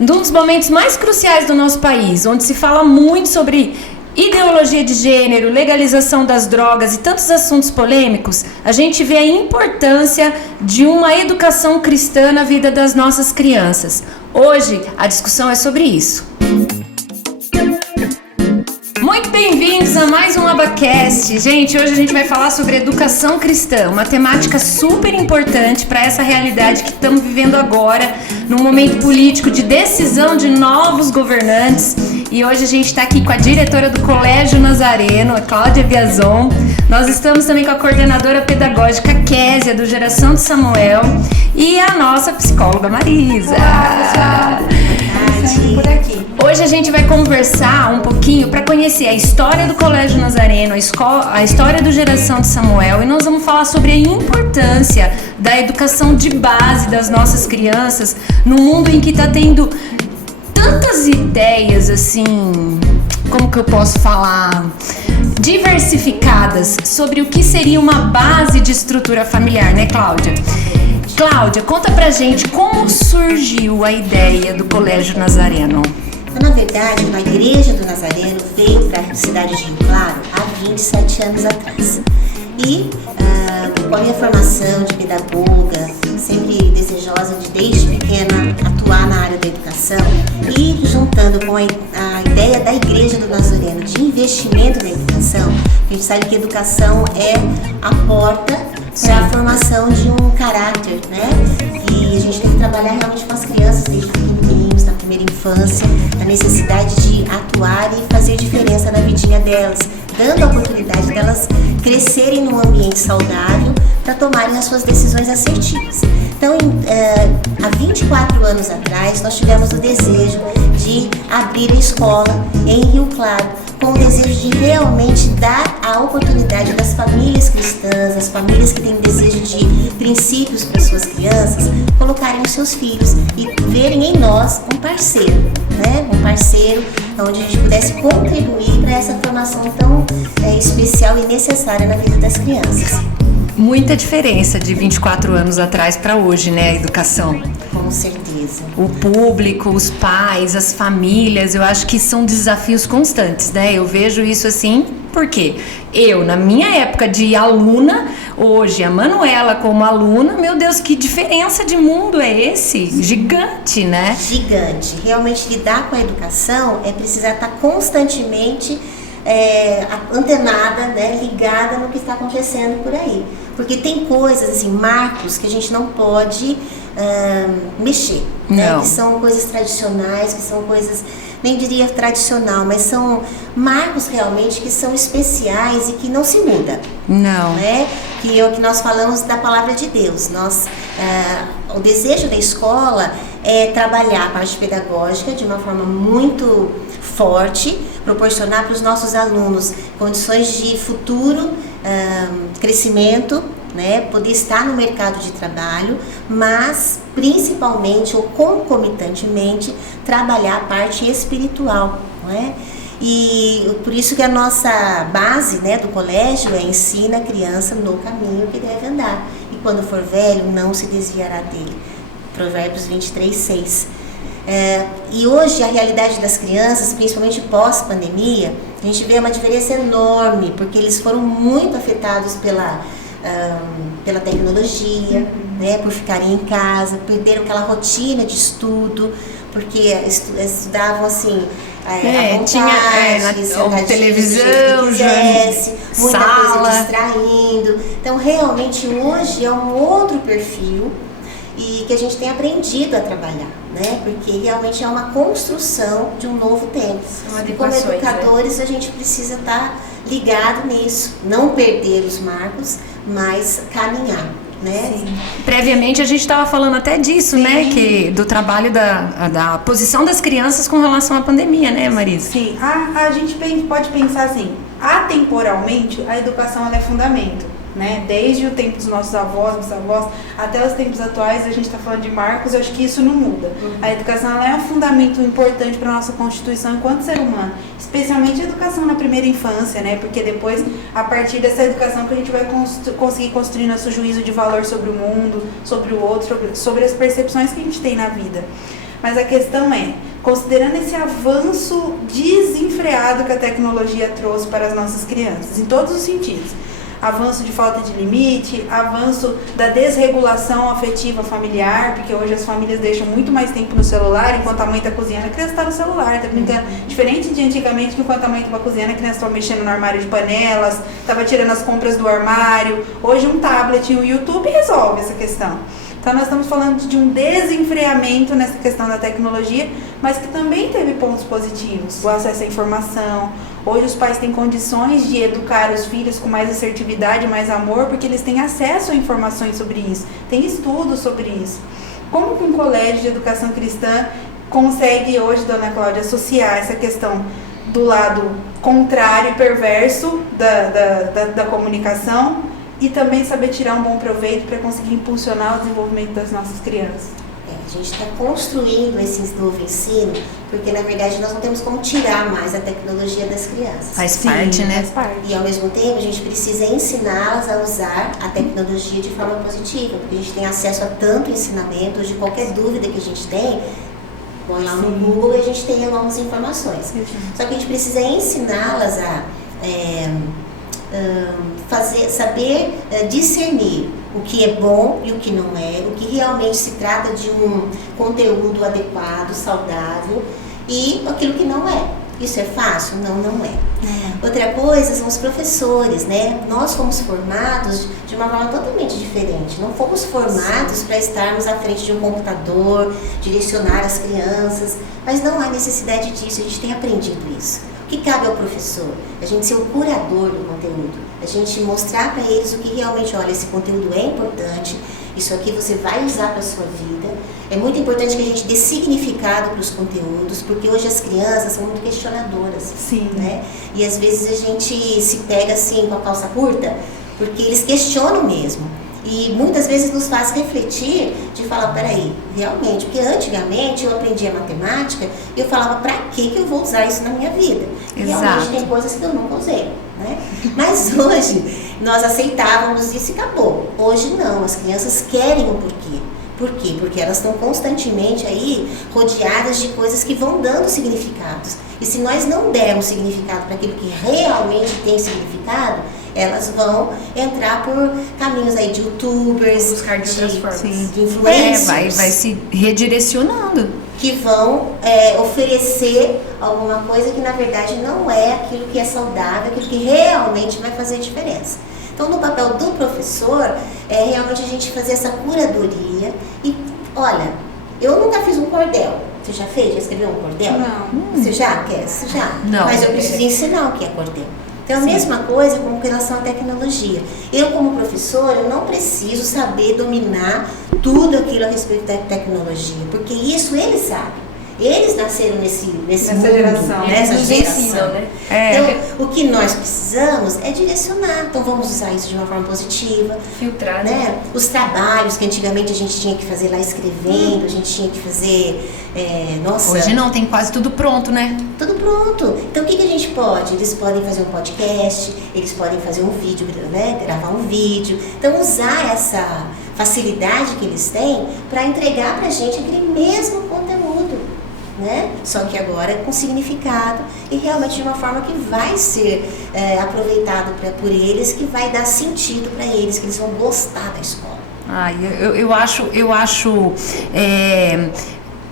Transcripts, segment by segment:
um dos momentos mais cruciais do nosso país, onde se fala muito sobre ideologia de gênero, legalização das drogas e tantos assuntos polêmicos, a gente vê a importância de uma educação cristã na vida das nossas crianças. Hoje, a discussão é sobre isso. Muito bem-vindos a mais um Abacast. Gente, hoje a gente vai falar sobre educação cristã, uma temática super importante para essa realidade que estamos vivendo agora, num momento político de decisão de novos governantes. E hoje a gente está aqui com a diretora do Colégio Nazareno, a Cláudia Biazon. Nós estamos também com a coordenadora pedagógica Késia, do Geração de Samuel, e a nossa psicóloga Marisa. Olá, pessoal. Por aqui. Hoje a gente vai conversar um pouquinho para conhecer a história do Colégio Nazareno, a história do Geração de Samuel, e nós vamos falar sobre a importância da educação de base das nossas crianças no mundo em que está tendo tantas ideias assim, como que eu posso falar, diversificadas sobre o que seria uma base de estrutura familiar, né, Cláudia? Cláudia, conta pra gente como surgiu a ideia do Colégio Nazareno. Na verdade, a Igreja do Nazareno veio para a cidade de Rio Claro há 27 anos atrás. E com a minha formação de pedagoga, sempre desejosa de desde pequena atuar na área da educação, e juntando com a ideia da Igreja do Nazareno de investimento na educação, a gente sabe que a educação é a porta para a formação de um caráter, né? E a gente tem que trabalhar realmente com as crianças desde pequenininhos, na primeira infância, a necessidade de atuar e fazer diferença na vidinha delas, dando a oportunidade delas crescerem num ambiente saudável para tomarem as suas decisões assertivas. Então, há 24 anos atrás, nós tivemos o desejo de abrir a escola em Rio Claro, com o desejo de realmente dar a oportunidade das famílias cristãs, as famílias que têm desejo de princípios para suas crianças, colocarem os seus filhos e verem em nós um parceiro, né? Um parceiro onde a gente pudesse contribuir para essa formação tão especial e necessária na vida das crianças. Muita diferença de 24 anos atrás para hoje, né, a educação. Com certeza. O público, os pais, as famílias, eu acho que são desafios constantes, né? Eu vejo isso assim, porque eu, na minha época de aluna, hoje a Manuela como aluna, meu Deus, que diferença de mundo é esse? Gigante, né? Gigante. Realmente lidar com a educação é precisar estar constantemente antenada, né, ligada no que está acontecendo por aí. Porque tem coisas, assim, marcos que a gente não pode mexer, né? Que são coisas tradicionais, que são coisas, nem diria tradicional, mas são marcos realmente que são especiais e que não se muda. Não. Né? Que é o que nós falamos da palavra de Deus. O desejo da escola é trabalhar a parte pedagógica de uma forma muito forte, proporcionar para os nossos alunos condições de futuro, crescimento, né, poder estar no mercado de trabalho, mas principalmente ou concomitantemente trabalhar a parte espiritual, não é? E por isso que a nossa base, né, do colégio ensina a criança no caminho que deve andar, e quando for velho não se desviará dele. Provérbios 23:6. E hoje a realidade das crianças, principalmente pós-pandemia, a gente vê uma diferença enorme, porque eles foram muito afetados pela tecnologia, né, por ficarem em casa, perderam aquela rotina de estudo, porque estudavam assim, à vontade, tinha televisão, muita sala, coisa distraindo. Então realmente hoje é um outro perfil e que a gente tem aprendido a trabalhar, né? Porque realmente é uma construção de um novo tempo. E como educadores, né, a gente precisa estar ligado nisso, não perder os marcos, mas caminhar, né? Sim. Previamente a gente estava falando até disso, sim, né? Que do trabalho da posição das crianças com relação à pandemia, né, Marisa? Sim, a gente pode pensar assim, atemporalmente a educação ela é fundamento. Né? Desde o tempo dos nossos avós, bisavós, até os tempos atuais, a gente está falando de marcos, eu acho que isso não muda. A educação ela é um fundamento importante para a nossa constituição enquanto ser humano, especialmente a educação na primeira infância, né? Porque depois, a partir dessa educação que a gente vai conseguir construir nosso juízo de valor sobre o mundo, sobre o outro, sobre as percepções que a gente tem na vida. Mas a questão é, considerando esse avanço desenfreado que a tecnologia trouxe para as nossas crianças, em todos os sentidos, avanço de falta de limite, avanço da desregulação afetiva familiar, porque hoje as famílias deixam muito mais tempo no celular, enquanto a mãe está cozinhando, a criança está no celular, está brincando. Diferente de antigamente, que enquanto a mãe estava cozinhando, a criança estava mexendo no armário de panelas, estava tirando as compras do armário. Hoje um tablet e um YouTube resolve essa questão. Então nós estamos falando de um desenfreamento nessa questão da tecnologia, mas que também teve pontos positivos. O acesso à informação. Hoje os pais têm condições de educar os filhos com mais assertividade, mais amor, porque eles têm acesso a informações sobre isso. Tem estudos sobre isso. Como que um colégio de educação cristã consegue hoje, dona Cláudia, associar essa questão do lado contrário e perverso da comunicação e também saber tirar um bom proveito para conseguir impulsionar o desenvolvimento das nossas crianças? A gente está construindo esse novo ensino, porque na verdade nós não temos como tirar mais a tecnologia das crianças. Faz parte, né? Faz parte. E ao mesmo tempo a gente precisa ensiná-las a usar a tecnologia de forma positiva, porque a gente tem acesso a tanto ensinamento, hoje qualquer dúvida que a gente tem, põe lá no Google e a gente tem algumas informações. Só que a gente precisa ensiná-las a saber discernir o que é bom e o que não é, o que realmente se trata de um conteúdo adequado, saudável, e aquilo que não é. Isso é fácil? Não, não é. Outra coisa são os professores, né? Nós fomos formados de uma forma totalmente diferente. Não fomos formados para estarmos à frente de um computador, direcionar as crianças, mas não há necessidade disso, a gente tem aprendido isso. O que cabe ao professor? A gente ser o curador do conteúdo, a gente mostrar para eles o que realmente, olha, esse conteúdo é importante, isso aqui você vai usar para a sua vida. É muito importante que a gente dê significado para os conteúdos, porque hoje as crianças são muito questionadoras. Sim. Né? E às vezes a gente se pega assim com a calça curta, porque eles questionam mesmo. E muitas vezes nos faz refletir de falar, peraí, realmente, porque antigamente eu aprendia matemática e eu falava, pra que eu vou usar isso na minha vida? Exato. Realmente tem coisas que eu nunca usei, né? Mas hoje nós aceitávamos isso e acabou. Hoje não, as crianças querem o porquê. Por quê? Porque elas estão constantemente aí rodeadas de coisas que vão dando significados. E se nós não dermos significado para aquilo que realmente tem significado, elas vão entrar por caminhos aí de youtubers, buscar de outras formas. de influencers. Vai se redirecionando. Que vão oferecer alguma coisa que na verdade não é aquilo que é saudável, aquilo que realmente vai fazer diferença. Então, no papel do professor, é realmente a gente fazer essa curadoria. E, olha, eu nunca fiz um cordel. Você já fez? Já escreveu um cordel? Não. Você já quer? Você já? Não. Mas eu preciso ensinar o que é cordel. Então, a mesma coisa com relação à tecnologia. Eu, como professora, eu não preciso saber dominar tudo aquilo a respeito da tecnologia, porque isso eles sabem. Eles nasceram nessa mundo, geração. Nessa Eles geração. ensinam, né? Então, o que nós precisamos é direcionar. Então, vamos usar isso de uma forma positiva. Filtrar, Né? Os trabalhos que antigamente a gente tinha que fazer lá escrevendo, a gente tinha que fazer... Hoje não, tem quase tudo pronto, né? Tudo pronto. Então, o que a gente pode? Eles podem fazer um podcast, eles podem fazer um vídeo, né? Gravar um vídeo. Então, usar essa facilidade que eles têm para entregar pra gente aquele mesmo conteúdo, né? Só que agora com significado e realmente de uma forma que vai ser aproveitado por eles, que vai dar sentido para eles, que eles vão gostar da escola.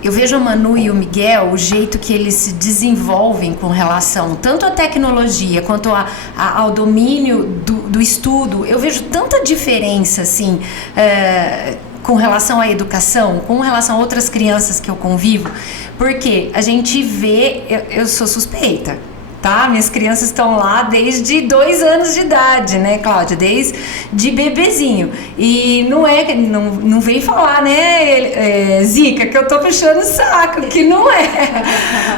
Eu vejo a Manu e o Miguel, o jeito que eles se desenvolvem com relação tanto à tecnologia quanto ao domínio do estudo. Eu vejo tanta diferença, assim, com relação à educação, com relação a outras crianças que eu convivo, porque a gente vê, eu sou suspeita, tá? Minhas crianças estão lá desde 2 anos de idade, né, Cláudia? Desde bebezinho. E não vem falar, né, Zica, que eu tô puxando o saco, que não é.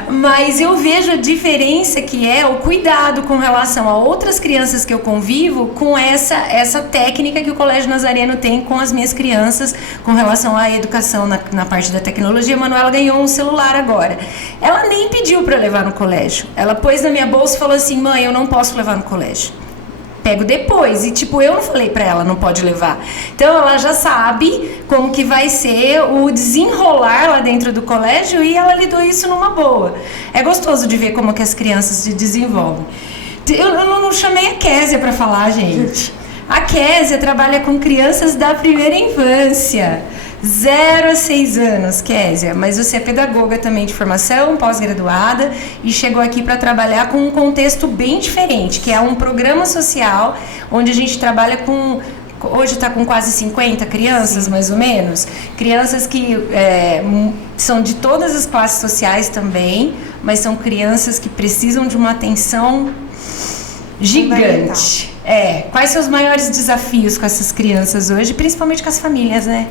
Mas eu vejo a diferença que é o cuidado com relação a outras crianças que eu convivo com essa técnica que o Colégio Nazareno tem com as minhas crianças com relação à educação na parte da tecnologia. A Manuela ganhou um celular agora. Ela nem pediu para levar no colégio. Ela pôs na minha bolsa e falou assim, mãe, eu não posso levar no colégio. pego depois. E tipo, eu não falei pra ela, não pode levar. Então ela já sabe como que vai ser o desenrolar lá dentro do colégio e ela lidou isso numa boa. É gostoso de ver como que as crianças se desenvolvem. Eu não chamei a Késia pra falar, gente. A Késia trabalha com crianças da primeira infância. 0 a 6 anos, Késia, mas você é pedagoga também de formação, pós-graduada, e chegou aqui para trabalhar com um contexto bem diferente, que é um programa social, onde a gente trabalha com, hoje está com quase 50 crianças, mais ou menos, crianças que são de todas as classes sociais também, mas são crianças que precisam de uma atenção gigante. Quais são os maiores desafios com essas crianças hoje, principalmente com as famílias, né?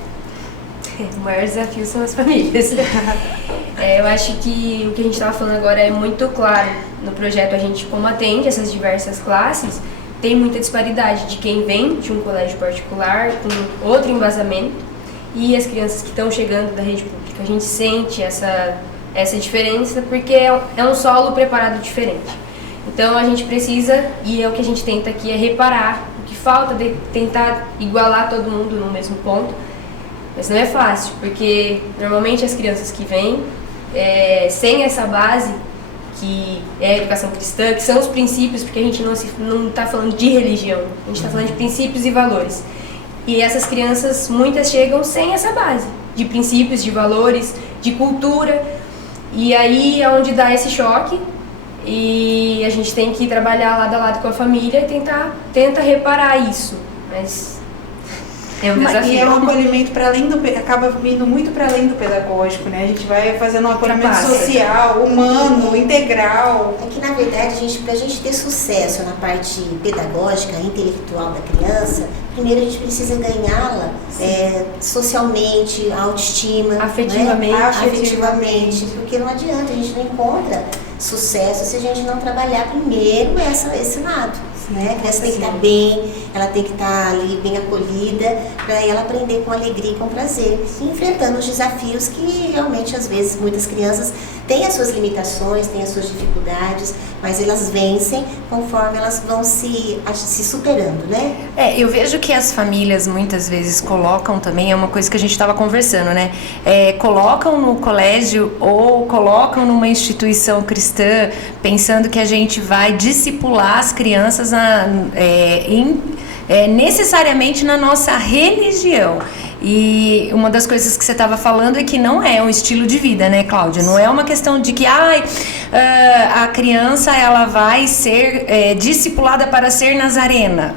O maior desafio são as famílias. Eu acho que o que a gente estava falando agora é muito claro no projeto. A gente, como atende essas diversas classes, tem muita disparidade de quem vem de um colégio particular com outro embasamento e as crianças que estão chegando da rede pública. A gente sente essa diferença porque é um solo preparado diferente. Então a gente precisa, e é o que a gente tenta aqui, é reparar o que falta, de tentar igualar todo mundo no mesmo ponto. Mas não é fácil, porque normalmente as crianças que vêm sem essa base, que é a educação cristã, que são os princípios, porque a gente não está falando de religião, a gente está falando de princípios e valores. E essas crianças, muitas chegam sem essa base de princípios, de valores, de cultura, e aí é onde dá esse choque, e a gente tem que trabalhar lado a lado com a família e tenta reparar isso, mas é um desafio. E é um acolhimento para além acaba vindo muito para além do pedagógico, né? A gente vai fazendo um acolhimento social, humano, integral. É que, na verdade, pra gente ter sucesso na parte pedagógica, intelectual da criança, primeiro a gente precisa ganhá-la socialmente, autoestima, afetivamente. Né? Afetivamente, porque não adianta, a gente não encontra sucesso se a gente não trabalhar primeiro esse lado. Né? A criança tem que estar bem, ela tem que estar ali bem acolhida, para ela aprender com alegria e com prazer, enfrentando os desafios que realmente, às vezes, muitas crianças têm as suas limitações, têm as suas dificuldades, mas elas vencem conforme elas vão se superando, né? Eu vejo que as famílias muitas vezes colocam também, é uma coisa que a gente estava conversando, né? Colocam no colégio ou colocam numa instituição cristã, pensando que a gente vai discipular as crianças necessariamente na nossa religião. E uma das coisas que você estava falando é que não é um estilo de vida, né, Cláudia? Não é uma questão de que a criança ela vai ser discipulada para ser nazarena.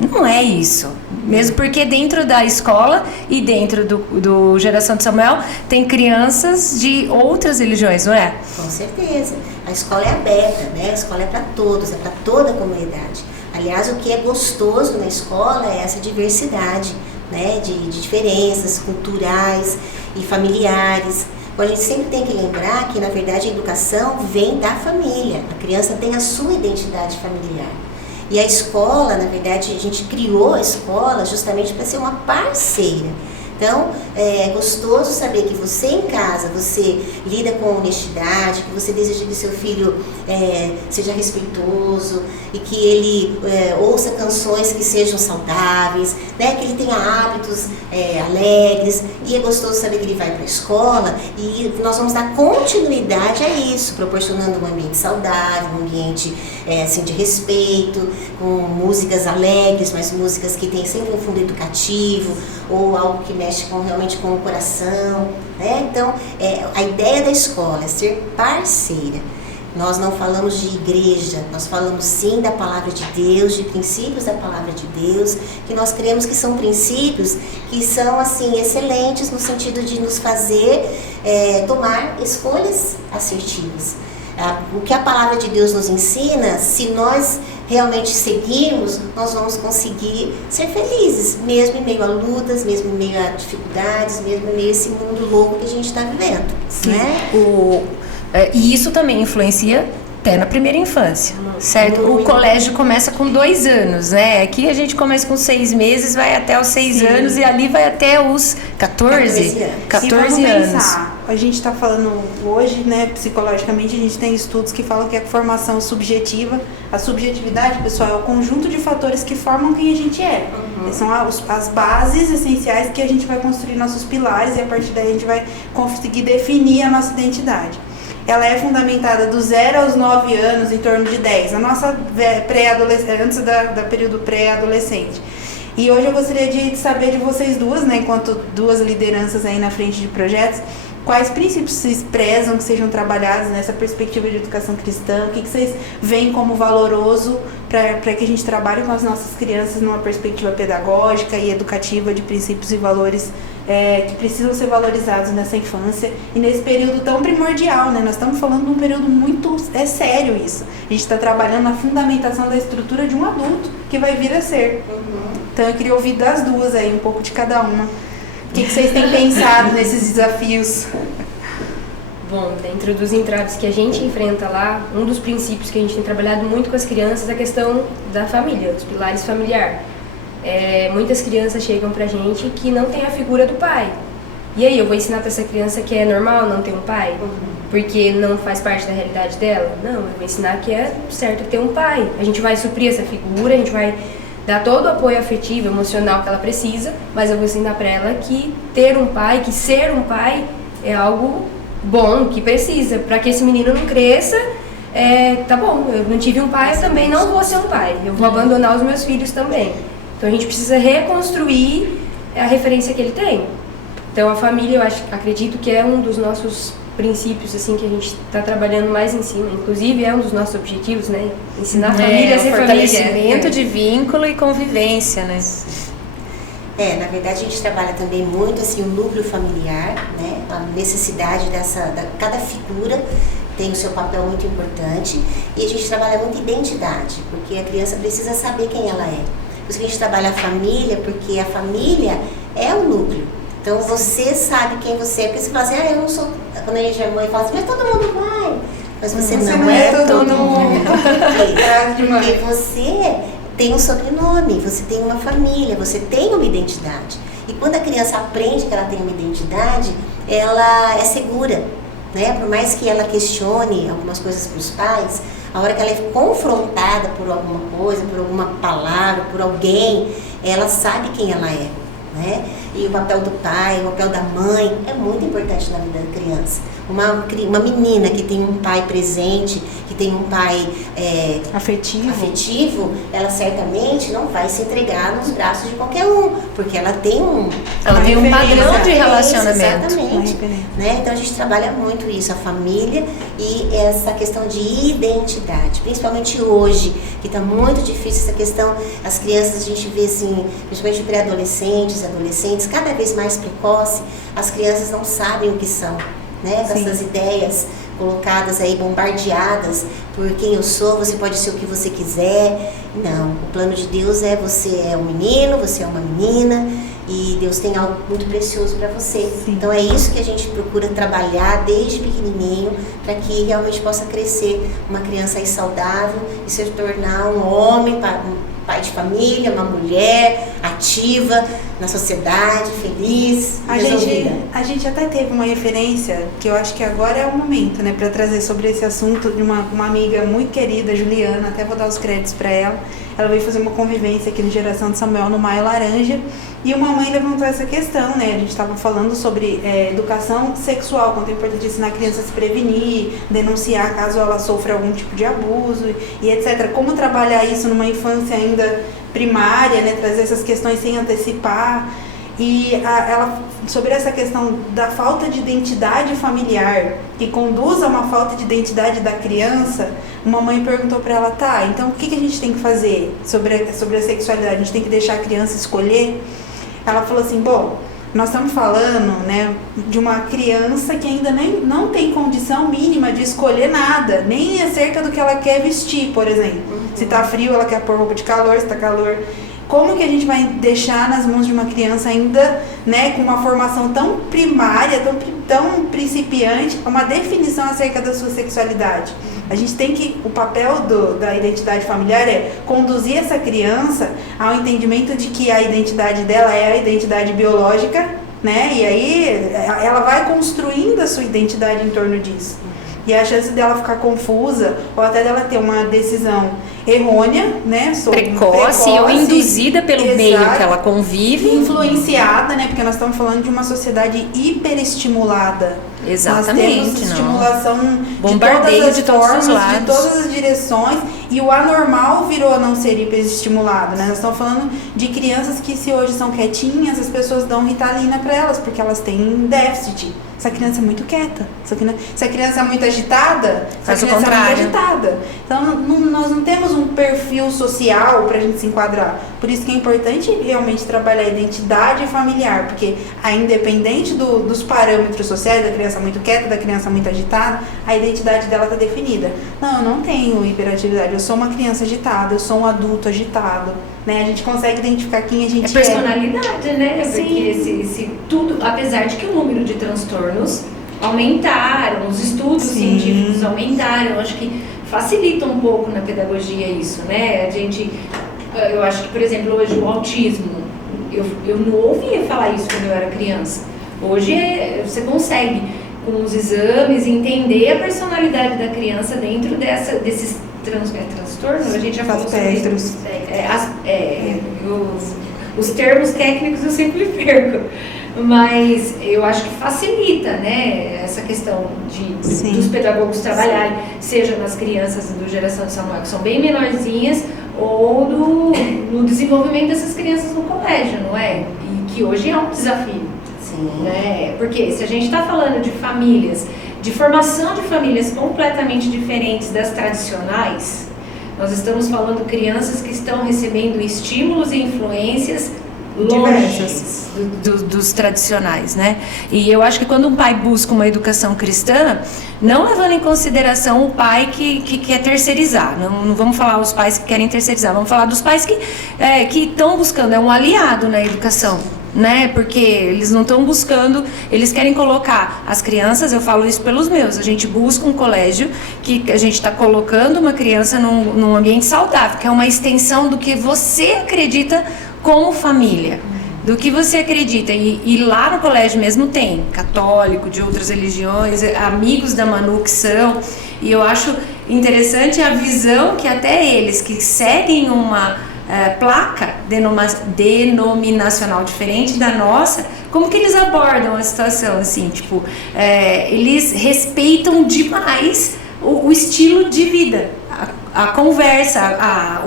Não é isso. Mesmo porque dentro da escola e dentro do Geração de Samuel tem crianças de outras religiões, não é? Com certeza. A escola é aberta, né? A escola é para todos, é para toda a comunidade. Aliás, o que é gostoso na escola é essa diversidade, né? De diferenças culturais e familiares. Agora, a gente sempre tem que lembrar que, na verdade, a educação vem da família. A criança tem a sua identidade familiar. E a escola, na verdade, a gente criou a escola justamente para ser uma parceira. Então, é gostoso saber que você em casa, você lida com honestidade, que você deseja que seu filho seja respeitoso e que ele ouça canções que sejam saudáveis, né? Que ele tenha hábitos alegres. E é gostoso saber que ele vai para a escola e nós vamos dar continuidade a isso, proporcionando um ambiente saudável, um ambiente assim, de respeito, com músicas alegres, mas músicas que têm sempre um fundo educativo ou algo que mexe realmente com o coração, né? Então, a ideia da escola é ser parceira. Nós não falamos de igreja, nós falamos sim da palavra de Deus, de princípios da palavra de Deus, que nós cremos que são princípios que são assim excelentes no sentido de nos fazer tomar escolhas assertivas. O que a palavra de Deus nos ensina, se nós realmente seguirmos, nós vamos conseguir ser felizes, mesmo em meio a lutas, mesmo em meio a dificuldades, mesmo em meio a esse mundo louco que a gente está vivendo. Sim. Né? E isso também influencia até na primeira infância, certo? O colégio começa com 2 anos, né? Aqui a gente começa com 6 meses, vai até os 6 anos e ali vai até os 14 E vamos anos. pensar, a gente está falando hoje, né, psicologicamente, a gente tem estudos que falam que a formação subjetiva, a subjetividade, pessoal, é o conjunto de fatores que formam quem a gente é. São as bases essenciais que a gente vai construir nossos pilares e a partir daí a gente vai conseguir definir a nossa identidade. Ela é fundamentada do 0 aos 9 anos, em torno de 10, a nossa pré-adolescente, antes da período pré-adolescente. E hoje eu gostaria de saber de vocês duas, né, enquanto duas lideranças aí na frente de projetos, quais princípios vocês prezam que sejam trabalhados nessa perspectiva de educação cristã, o que vocês veem como valoroso para que a gente trabalhe com as nossas crianças numa perspectiva pedagógica e educativa de princípios e valores que precisam ser valorizados nessa infância e nesse período tão primordial, né? Nós estamos falando de um período muito sério isso. A gente está trabalhando na fundamentação da estrutura de um adulto que vai vir a ser. Então eu queria ouvir das duas aí, um pouco de cada uma. O que vocês têm pensado nesses desafios? Bom, dentro dos entraves que a gente enfrenta lá, um dos princípios que a gente tem trabalhado muito com as crianças é a questão da família, dos pilares familiares. Muitas crianças chegam pra gente que não tem a figura do pai. E aí, eu vou ensinar pra essa criança que é normal não ter um pai? Porque não faz parte da realidade dela? Não, eu vou ensinar que é certo ter um pai. A gente vai suprir essa figura, a gente vai dar todo o apoio afetivo, emocional que ela precisa, mas eu vou ensinar pra ela que ter um pai, que ser um pai é algo bom, que precisa, para que esse menino não cresça, tá bom, eu não tive um pai, eu também não vou ser um pai, eu vou abandonar os meus filhos também. Então a gente precisa reconstruir a referência que ele tem. Então a família, acredito que é um dos nossos princípios assim que a gente está trabalhando mais em cima, inclusive é um dos nossos objetivos, né? Ensinar a família a ser fortalecimento de vínculo e convivência, né? Na verdade a gente trabalha também muito assim o núcleo familiar, né? A necessidade cada figura tem o seu papel muito importante e a gente trabalha muito identidade, porque a criança precisa saber quem ela é. Por isso que a gente trabalha a família, porque a família é o núcleo. Então você sabe quem você é, porque você fala assim, eu não sou. Quando a gente é mãe, fala assim, mas todo mundo vai. Mas você não é todo mundo. Porque você tem um sobrenome, você tem uma família, você tem uma identidade. E quando a criança aprende que ela tem uma identidade, ela é segura, né? Por mais que ela questione algumas coisas para os pais, a hora que ela é confrontada por alguma coisa, por alguma palavra, por alguém, ela sabe quem ela é, né? E o papel do pai, o papel da mãe é muito importante na vida da criança. Uma menina que tem um pai presente, que tem um pai afetivo, ela certamente não vai se entregar nos braços de qualquer um, porque ela tem um padrão de relacionamento. Exatamente. Né? Então a gente trabalha muito isso, a família e essa questão de identidade, principalmente hoje, que está muito difícil essa questão. As crianças, a gente vê assim, principalmente pré-adolescentes, adolescentes, cada vez mais precoce, as crianças não sabem o que são. Né, com essas ideias colocadas aí, bombardeadas por quem eu sou, você pode ser o que você quiser. Não, o plano de Deus você é um menino, você é uma menina e Deus tem algo muito precioso para você. Sim. Então é isso que a gente procura trabalhar desde pequenininho para que realmente possa crescer uma criança aí saudável e se tornar um homem, um pai de família, uma mulher ativa na sociedade, feliz, resolvida. A gente até teve uma referência, que eu acho que agora é o momento, né, para trazer sobre esse assunto de uma amiga muito querida, Juliana, até vou dar os créditos para ela. Ela veio fazer uma convivência aqui no Geração de Samuel, no Maio Laranja, e uma mãe levantou essa questão, né? A gente estava falando sobre educação sexual, quanto é importante ensinar a criança a se prevenir, denunciar caso ela sofra algum tipo de abuso e etc. Como trabalhar isso numa infância ainda primária, né? Trazer essas questões sem antecipar. E ela, sobre essa questão da falta de identidade familiar, que conduz a uma falta de identidade da criança, uma mãe perguntou para ela, então o que a gente tem que fazer sobre a sexualidade? A gente tem que deixar a criança escolher? Ela falou assim, nós estamos falando, né, de uma criança que ainda não tem condição mínima de escolher nada, nem acerca do que ela quer vestir, por exemplo. Se tá frio, ela quer pôr roupa de calor, se tá calor. Como que a gente vai deixar nas mãos de uma criança ainda, né, com uma formação tão primária, tão principiante, uma definição acerca da sua sexualidade? A gente tem que, o papel da identidade familiar é conduzir essa criança ao entendimento de que a identidade dela é a identidade biológica, né? E aí ela vai construindo a sua identidade em torno disso. E a chance dela ficar confusa, ou até dela ter uma decisão errônea, né? Precoce ou induzida pelo meio que ela convive. Influenciada, né? Porque nós estamos falando de uma sociedade hiperestimulada. Exatamente. Nós temos estimulação bombardeio de todos os lados, de todas as direções, e o anormal virou a não ser hiperestimulado, né? Nós estamos falando de crianças que, se hoje são quietinhas, as pessoas dão Ritalina para elas, porque elas têm déficit. Essa criança é muito quieta. Se a criança é muito agitada, faz o contrário. Então, nós não temos um perfil social para a gente se enquadrar. Por isso que é importante realmente trabalhar a identidade familiar, porque independente dos parâmetros sociais, da criança muito quieta, da criança muito agitada, a identidade dela está definida. Não, eu não tenho hiperatividade, eu sou uma criança agitada, eu sou um adulto agitado. Né? A gente consegue identificar quem a gente é. É personalidade, né? Porque se tudo, apesar de que o número de transtornos aumentaram, os estudos científicos aumentaram, acho que facilita um pouco na pedagogia isso, né? Eu acho que, por exemplo, hoje o autismo, eu não ouvia falar isso quando eu era criança. Hoje você consegue, com os exames, entender a personalidade da criança dentro desses transtornos. A gente já falou sobre isso. Os termos técnicos eu sempre perco. Mas eu acho que facilita, né, essa questão dos pedagogos trabalharem, seja nas crianças do Geração de Samuel, que são bem menorzinhas, ou no desenvolvimento dessas crianças no colégio, não é? E que hoje é um desafio. Sim. Né? Porque se a gente está falando de famílias, de formação de famílias completamente diferentes das tradicionais, nós estamos falando de crianças que estão recebendo estímulos e influências longe dos tradicionais, né? E eu acho que quando um pai busca uma educação cristã, não levando em consideração o pai que quer terceirizar, não vamos falar os pais que querem terceirizar, vamos falar dos pais que estão buscando, um aliado na educação, né? Porque eles não estão buscando, eles querem colocar as crianças, eu falo isso pelos meus, a gente busca um colégio que a gente está colocando uma criança num ambiente saudável, que é uma extensão do que você acredita como família, do que você acredita. E lá no colégio mesmo tem católico, de outras religiões, amigos da Manu que são, e eu acho interessante a visão que até eles que seguem uma placa denominacional diferente da nossa, como que eles abordam a situação, assim, tipo, eles respeitam demais o estilo de vida, a conversa,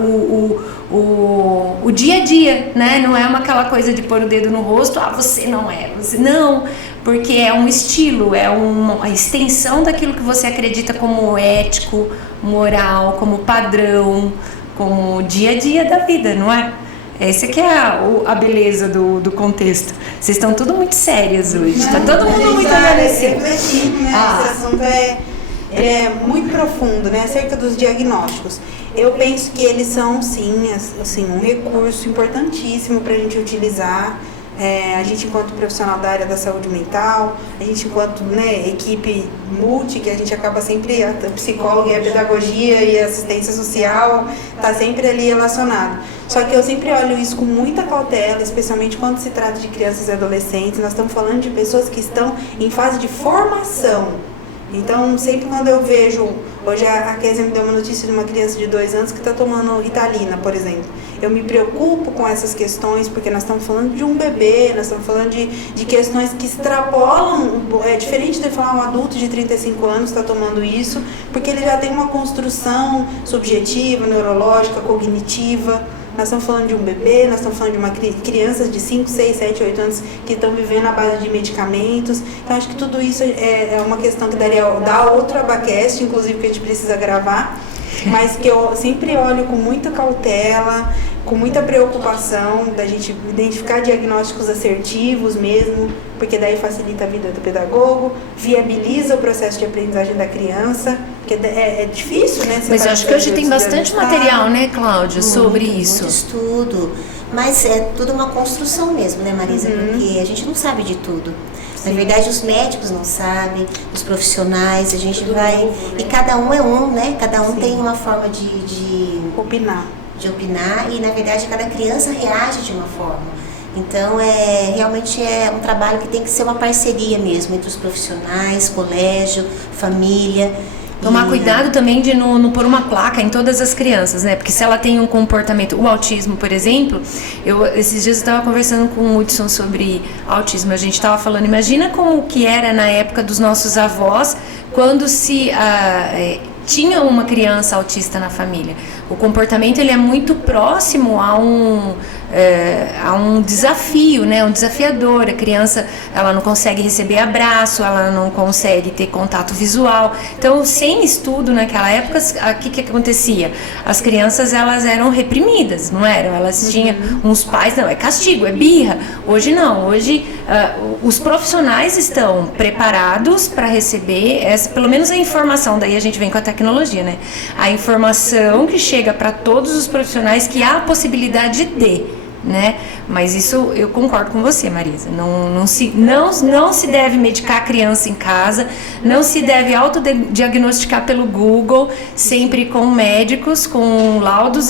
o dia a dia, né? Não é aquela coisa de pôr o dedo no rosto, você não é, você não, porque é um estilo, é uma extensão daquilo que você acredita como ético, moral, como padrão, como dia a dia da vida, não é? Essa que é a beleza do contexto. Vocês estão tudo muito sérias hoje, está todo mundo muito agradecido. Né? Esse assunto é muito profundo, né? Acerca dos diagnósticos. Eu penso que eles são, sim, assim, um recurso importantíssimo para a gente utilizar. A gente, enquanto profissional da área da saúde mental, a gente, enquanto equipe multi, que a gente acaba sempre, a psicóloga e a pedagogia e a assistência social, está sempre ali relacionado. Só que eu sempre olho isso com muita cautela, especialmente quando se trata de crianças e adolescentes. Nós estamos falando de pessoas que estão em fase de formação. Então, sempre quando eu vejo, hoje a Kézia me deu uma notícia de uma criança de 2 anos que está tomando Ritalina, por exemplo. Eu me preocupo com essas questões, porque nós estamos falando de um bebê, nós estamos falando de questões que extrapolam, é diferente de falar um adulto de 35 anos está tomando isso, porque ele já tem uma construção subjetiva, neurológica, cognitiva. Nós estamos falando de um bebê, nós estamos falando de uma crianças de 5, 6, 7, 8 anos que estão vivendo à base de medicamentos. Então, acho que tudo isso é uma questão que dá outro abacast, inclusive, que a gente precisa gravar, mas que eu sempre olho com muita cautela, com muita preocupação da gente identificar diagnósticos assertivos mesmo, porque daí facilita a vida do pedagogo, viabiliza o processo de aprendizagem da criança, porque é difícil, né? Mas eu acho que hoje tem bastante material, né, Cláudia, sobre isso. Muito estudo, mas é tudo uma construção mesmo, né, Marisa? Porque a gente não sabe de tudo. Na verdade, os médicos não sabem, os profissionais, a gente vai... Novo, né? E cada um é um, né? Cada um tem uma forma de opinar. E, na verdade, cada criança reage de uma forma. Então, realmente é um trabalho que tem que ser uma parceria mesmo entre os profissionais, colégio, família. Tomar cuidado também de não pôr uma placa em todas as crianças, né? Porque se ela tem um comportamento, o autismo, por exemplo, esses dias eu estava conversando com o Hudson sobre autismo, a gente estava falando, imagina como que era na época dos nossos avós, quando se tinha uma criança autista na família. O comportamento ele é muito próximo a um desafio, né? Um desafiador. A criança ela não consegue receber abraço, ela não consegue ter contato visual. Então, sem estudo naquela época, o que acontecia? As crianças elas eram reprimidas, não eram? Elas tinham uns pais, não, é castigo, é birra. Hoje não, hoje os profissionais estão preparados para receber pelo menos a informação, daí a gente vem com a tecnologia, né? A informação que chega para todos os profissionais que há a possibilidade de, né? Mas isso eu concordo com você, Marisa. Não se deve medicar a criança em casa, não se deve autodiagnosticar pelo Google, sempre com médicos, com laudos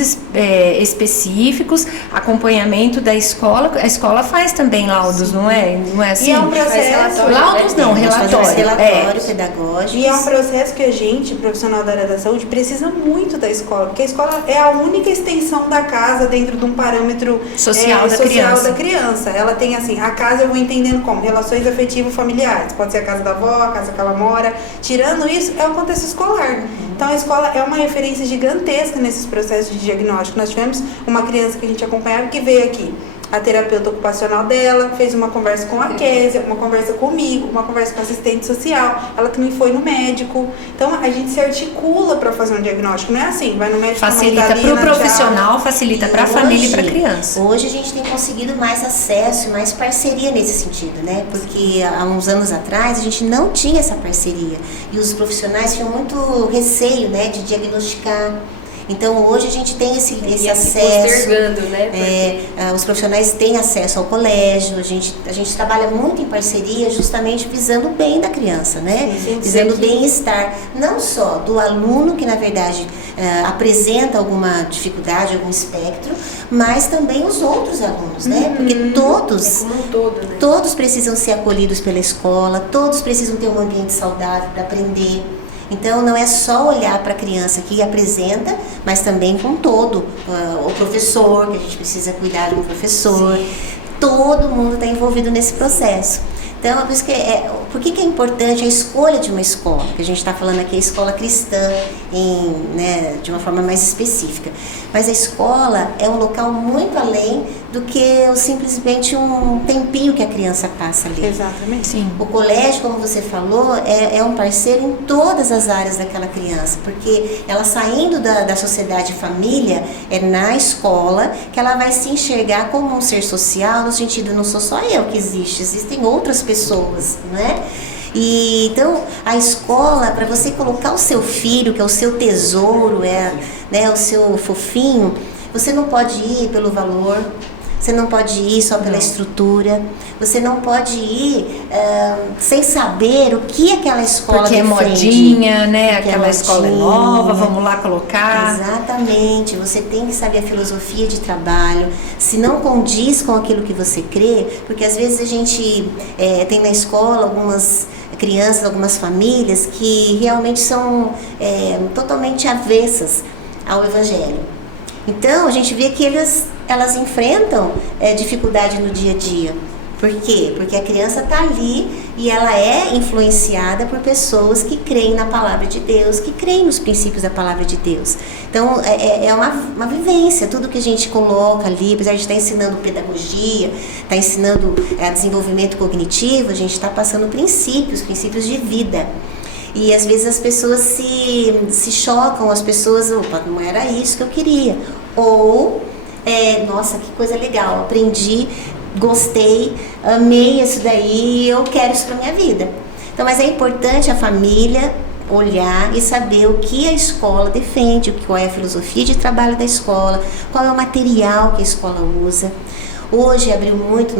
específicos, acompanhamento da escola. A escola faz também laudos, não é? Não é assim? E é um processo. Laudos não, relatório. Relatório pedagógico. E é um processo que a gente, profissional da área da saúde, precisa muito da escola, porque a escola é a única extensão da casa dentro de um parâmetro social da criança. Ela tem assim, a casa eu vou entendendo como relações afetivo-familiares, pode ser a casa da avó, a casa que ela mora. Tirando isso, é o contexto escolar. Então a escola é uma referência gigantesca nesses processos de diagnóstico. Nós tivemos uma criança que a gente acompanhava que veio aqui, a terapeuta ocupacional dela, fez uma conversa com a Késia, uma conversa comigo, uma conversa com a assistente social, ela também foi no médico. Então a gente se articula para fazer um diagnóstico, não é assim, vai no médico, facilita para o profissional, facilita para a família e para a criança. Hoje a gente tem conseguido mais acesso, mais parceria nesse sentido, né? Porque há uns anos atrás a gente não tinha essa parceria e os profissionais tinham muito receio, né, de diagnosticar. Então hoje a gente tem esse acesso, postergando, né? Os profissionais têm acesso ao colégio, a gente trabalha muito em parceria justamente visando o bem da criança, né? Sim, visando o bem-estar, não só do aluno que na verdade apresenta alguma dificuldade, algum espectro, mas também os outros alunos, né? Porque todos, como um todo, né? Todos precisam ser acolhidos pela escola, todos precisam ter um ambiente saudável para aprender. Então, não é só olhar para a criança que apresenta, mas também com todo. O professor, que a gente precisa cuidar do professor. Sim. Todo mundo está envolvido nesse processo. Então, por que é importante a escolha de uma escola? Que a gente está falando aqui, a escola cristã, de uma forma mais específica. Mas a escola é um local muito além do que simplesmente um tempinho que a criança passa ali. Exatamente. Sim. O colégio, como você falou, é um parceiro em todas as áreas daquela criança, porque ela saindo da sociedade família, é na escola que ela vai se enxergar como um ser social, no sentido, não sou só eu que existe, existem outras pessoas, né? E então a escola, para você colocar o seu filho, que é o seu tesouro, o seu fofinho, você não pode ir pelo valor, você não pode ir só pela estrutura, você não pode ir sem saber o que aquela escola porque defende. É modinha, né? Porque aquela escola é nova, vamos lá colocar. Exatamente, você tem que saber a filosofia de trabalho, se não condiz com aquilo que você crê, porque às vezes a gente tem na escola algumas crianças, algumas famílias que realmente são totalmente avessas ao evangelho. Então a gente vê que elas enfrentam dificuldade no dia a dia. Por quê? Porque a criança está ali e ela é influenciada por pessoas que creem na palavra de Deus, que creem nos princípios da palavra de Deus. Então, é uma vivência, tudo que a gente coloca ali, apesar de estar ensinando pedagogia, está ensinando desenvolvimento cognitivo, a gente está passando princípios de vida. E às vezes as pessoas se chocam, as pessoas, opa, não era isso que eu queria. Ou, nossa, que coisa legal, aprendi, gostei, amei isso daí, eu quero isso para minha vida. Então, mas é importante a família olhar e saber o que a escola defende, qual é a filosofia de trabalho da escola, qual é o material que a escola usa, Hoje abriu muito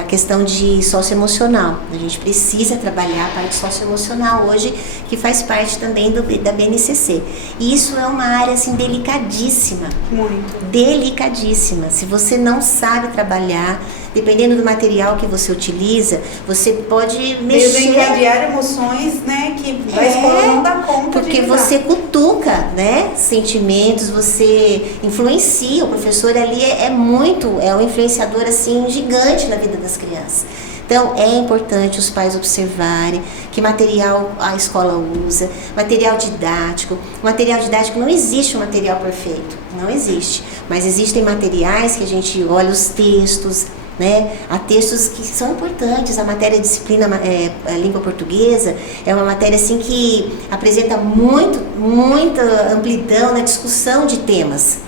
a questão de socioemocional. A gente precisa trabalhar a parte socioemocional hoje, que faz parte também da BNCC. E isso é uma área assim delicadíssima. Muito. Delicadíssima. Se você não sabe trabalhar, dependendo do material que você utiliza, você pode mexer. Desencadear emoções, né, que a escola não dá conta porque de lidar. você cutuca, né, sentimentos, você influencia. O professor ali é um influenciador assim gigante na vida das crianças. Então, é importante os pais observarem que material a escola usa, material didático. Material didático, não existe um material perfeito, não existe. Mas existem materiais que a gente olha os textos, né? Há textos que são importantes. A matéria disciplina a língua portuguesa é uma matéria assim que apresenta muita amplidão na discussão de temas.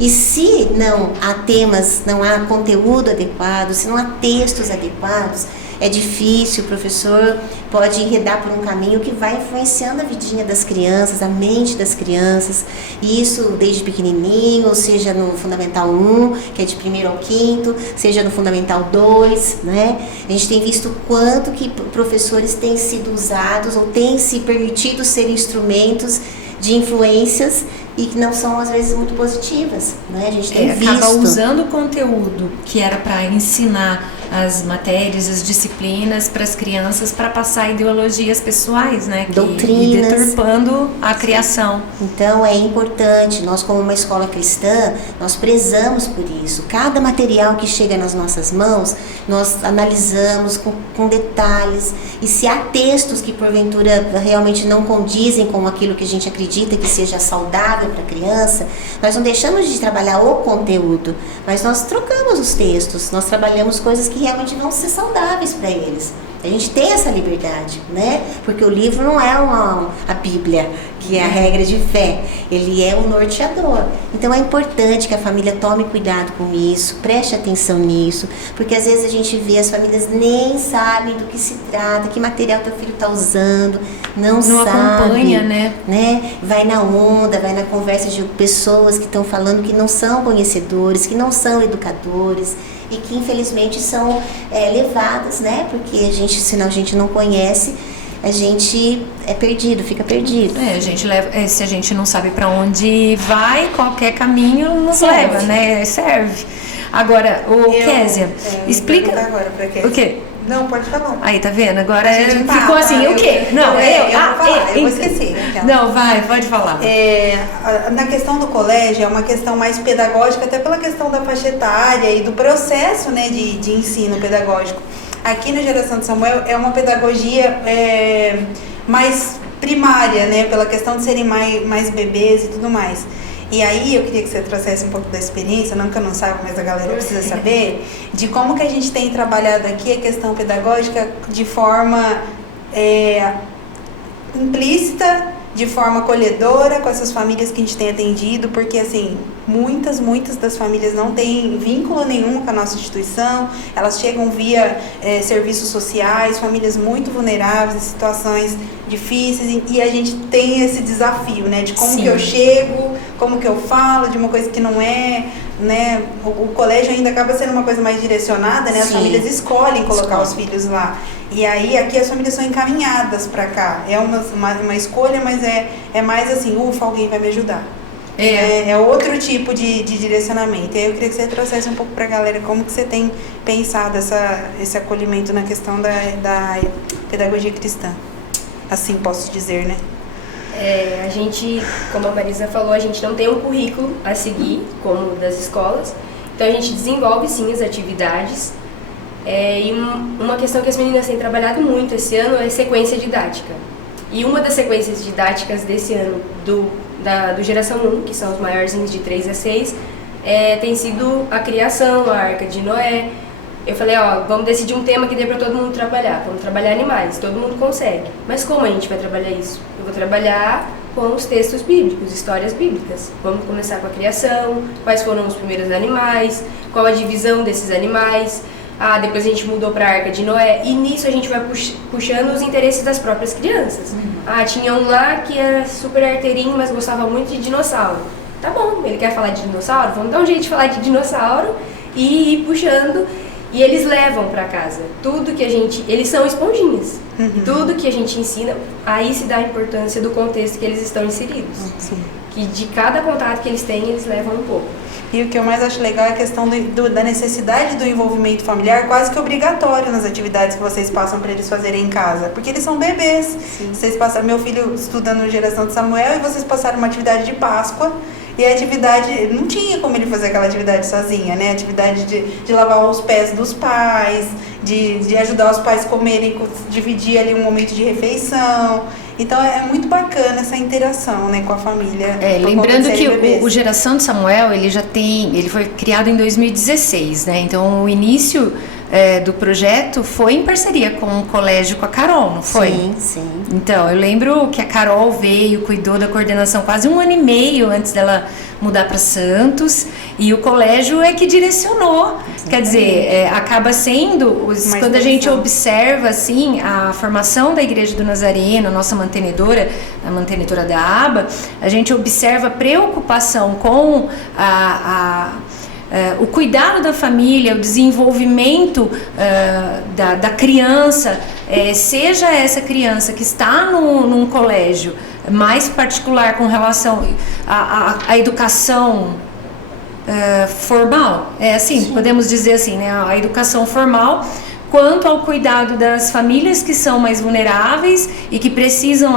E se não há temas, não há conteúdo adequado, se não há textos adequados, é difícil, o professor pode enredar por um caminho que vai influenciando a vidinha das crianças, a mente das crianças, e isso desde pequenininho, seja no Fundamental 1, que é de 1º ao 5º, seja no Fundamental 2, né? A gente tem visto quanto que professores têm sido usados ou têm se permitido ser instrumentos de influências e que não são às vezes muito positivas, né? A gente tem visto. Acaba usando o conteúdo que era para ensinar as matérias, as disciplinas para as crianças para passar ideologias pessoais, né? Doutrinas. E deturpando a criação. Então é importante, nós como uma escola cristã, nós prezamos por isso. Cada material que chega nas nossas mãos, nós analisamos com detalhes. E se há textos que porventura realmente não condizem com aquilo que a gente acredita que seja saudável para a criança, nós não deixamos de trabalhar o conteúdo, mas nós trocamos os textos, nós trabalhamos coisas que realmente vão ser saudáveis para eles. A gente tem essa liberdade, né? Porque o livro não é a Bíblia, que é a regra de fé. Ele é um norteador. Então é importante que a família tome cuidado com isso, preste atenção nisso, porque às vezes a gente vê as famílias nem sabem do que se trata, que material teu filho está usando, não sabe. Acompanha, né? Vai na onda, vai na conversa de pessoas que estão falando que não são conhecedores, que não são educadores, e que infelizmente são levadas, né? Porque senão a gente não conhece, a gente é perdido, fica perdido. A gente leva, se a gente não sabe para onde vai, qualquer caminho nos leva, né? Serve. Agora, Kézia, explica. Agora pra Kézia. O quê? Não, pode falar. Aí, tá vendo? Agora Tá, ficou assim, o quê? Não, eu vou esquecer. Não, vai, pode falar. Na questão do colégio, é uma questão mais pedagógica, até pela questão da faixa etária e do processo, né, de ensino pedagógico. Aqui na Geração de Samuel é uma pedagogia mais primária, né, pela questão de serem mais bebês e tudo mais. E aí eu queria que você trouxesse um pouco da experiência, não que eu não saiba, mas a galera precisa saber, de como que a gente tem trabalhado aqui a questão pedagógica de forma implícita, de forma acolhedora com essas famílias que a gente tem atendido, porque assim, muitas das famílias não têm vínculo nenhum com a nossa instituição, elas chegam via serviços sociais, famílias muito vulneráveis, em situações difíceis, e a gente tem esse desafio, né, de como Sim. que eu chego, como que eu falo, de uma coisa que não é, né, o colégio ainda acaba sendo uma coisa mais direcionada, né, as Sim. famílias escolhem colocar os filhos lá. E aí, aqui as famílias são encaminhadas para cá. É uma escolha, mas é mais assim, ufa, alguém vai me ajudar. É outro tipo de direcionamento. E aí eu queria que você trouxesse um pouco para a galera como que você tem pensado esse acolhimento na questão da pedagogia cristã. Assim posso dizer, né? A gente, como a Marisa falou, a gente não tem um currículo a seguir, como das escolas. Então a gente desenvolve sim as atividades. E uma questão que as meninas têm trabalhado muito esse ano é sequência didática. E uma das sequências didáticas desse ano do Geração 1, que são os maiorzinhos de 3 a 6, tem sido a criação, a Arca de Noé. Eu falei, vamos decidir um tema que dê para todo mundo trabalhar. Vamos trabalhar animais, todo mundo consegue. Mas como a gente vai trabalhar isso? Eu vou trabalhar com os textos bíblicos, histórias bíblicas. Vamos começar com a criação, quais foram os primeiros animais, qual a divisão desses animais. Depois a gente mudou para a Arca de Noé, e nisso a gente vai puxando os interesses das próprias crianças. Tinha um lá que era super arteirinho, mas gostava muito de dinossauro. Tá bom, ele quer falar de dinossauro? Vamos dar um jeito de falar de dinossauro e ir puxando, e eles levam para casa. Tudo que eles são esponjinhas. Tudo que a gente ensina, aí se dá a importância do contexto que eles estão inseridos. Que de cada contato que eles têm, eles levam um pouco. E o que eu mais acho legal é a questão da necessidade do envolvimento familiar quase que obrigatório nas atividades que vocês passam para eles fazerem em casa. Porque eles são bebês. Vocês passaram, meu filho estuda no Geração de Samuel e vocês passaram uma atividade de Páscoa. E a atividade, não tinha como ele fazer aquela atividade sozinha, né? Atividade de lavar os pés dos pais, de ajudar os pais a comerem, dividir ali um momento de refeição. Então é muito bacana essa interação, né, com a família. Lembrando que o Geração de Samuel, ele foi criado em 2016, né? Então o início do projeto foi em parceria com o colégio, com a Carol, não foi? Sim. Então, eu lembro que a Carol veio, cuidou da coordenação quase 1 ano e meio antes dela mudar para Santos, e o colégio é que direcionou. Quer dizer, acaba sendo, quando a gente observa assim, a formação da Igreja do Nazareno, a nossa mantenedora, a mantenedora da ABA, a gente observa preocupação com o cuidado da família, o desenvolvimento da criança, seja essa criança que está num colégio mais particular com relação à educação formal, podemos dizer assim, né, a educação formal, quanto ao cuidado das famílias que são mais vulneráveis e que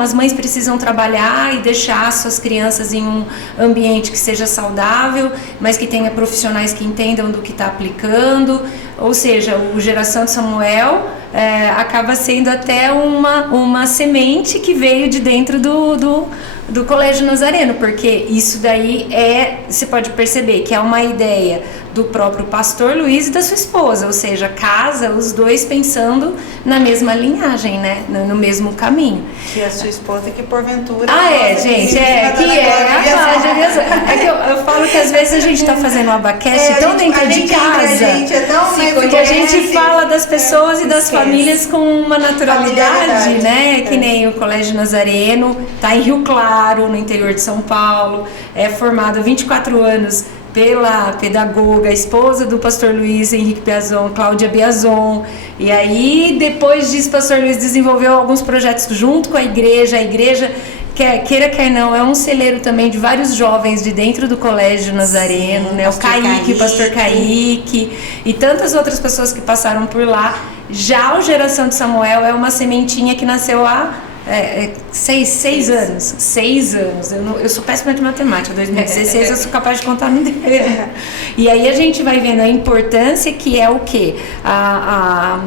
as mães precisam trabalhar e deixar suas crianças em um ambiente que seja saudável, mas que tenha profissionais que entendam do que está aplicando. Ou seja, o Geração de Samuel acaba sendo até uma semente que veio de dentro do Colégio Nazareno, porque isso daí você pode perceber que é uma ideia do próprio pastor Luiz e da sua esposa, ou seja, casa os dois pensando na mesma linhagem, né, no mesmo caminho. Que a sua esposa que porventura... gente, eu falo que às vezes a gente está fazendo um abacast tão dentro de casa, porque a gente fala das pessoas e das famílias com uma naturalidade, né, que nem o Colégio Nazareno, está em Rio Claro, no interior de São Paulo, é formado há 24 anos pela pedagoga, esposa do pastor Luiz Henrique Biazon, Cláudia Biazon. E aí, depois disso, o pastor Luiz desenvolveu alguns projetos junto com a igreja. A igreja, quer não, é um celeiro também de vários jovens de dentro do Colégio Nazareno, né? O Kaique, o pastor Kaique e tantas outras pessoas que passaram por lá. Já o Geração de Samuel é uma sementinha que nasceu há 6 anos. 6 anos. Eu sou péssima de matemática. 2016 eu sou capaz de contar no dedo. E aí a gente vai vendo a importância que é o quê? A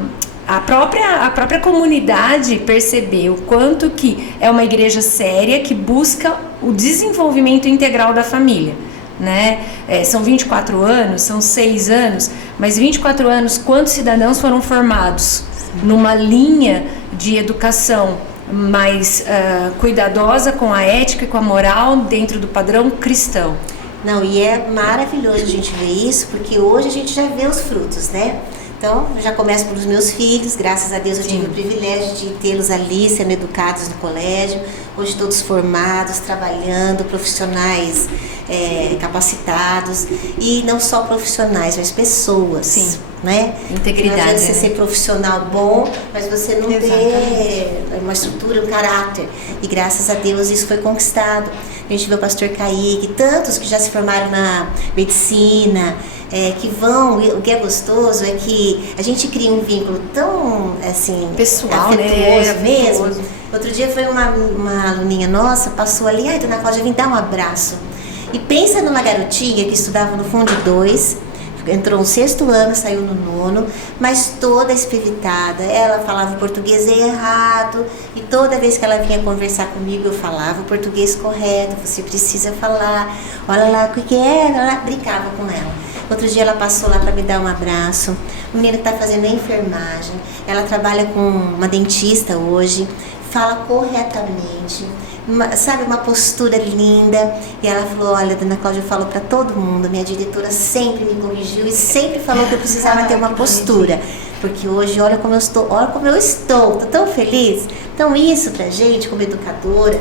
própria comunidade perceber o quanto que é uma igreja séria que busca o desenvolvimento integral da família, né? São 24 anos, são 6 anos, mas 24 anos, quantos cidadãos foram formados numa linha de educação mais cuidadosa com a ética e com a moral dentro do padrão cristão? Não, e é maravilhoso a gente ver isso, porque hoje a gente já vê os frutos, né? Então, eu já começo pelos meus filhos, graças a Deus eu tive o privilégio de tê-los ali, sendo educados no colégio, hoje todos formados, trabalhando, profissionais capacitados, e não só profissionais, mas pessoas. Sim. Né? Integridade. Não adianta você ser profissional bom, mas você não ter uma estrutura, um caráter. E graças a Deus isso foi conquistado. A gente vê o pastor Kaique, tantos que já se formaram na medicina, que vão, o que é gostoso é que a gente cria um vínculo tão assim, pessoal, afetuoso, né? Mesmo. Outro dia foi uma aluninha nossa, passou ali, dona Cláudia, vem dar um abraço. E pensa numa garotinha que estudava no Fundo 2, entrou no 6º ano, saiu no 9º, mas toda espivitada. Ela falava o português errado, e toda vez que ela vinha conversar comigo, eu falava o português correto, você precisa falar, olha lá o que é, ela brincava com ela. Outro dia ela passou lá para me dar um abraço, uma menina que está fazendo a enfermagem, ela trabalha com uma dentista hoje, fala corretamente, uma postura linda. E ela falou, olha, dona Cláudia falou para todo mundo, minha diretora sempre me corrigiu e sempre falou que eu precisava ter uma postura, porque hoje olha como eu estou, tô tão feliz. Então isso pra gente como educadora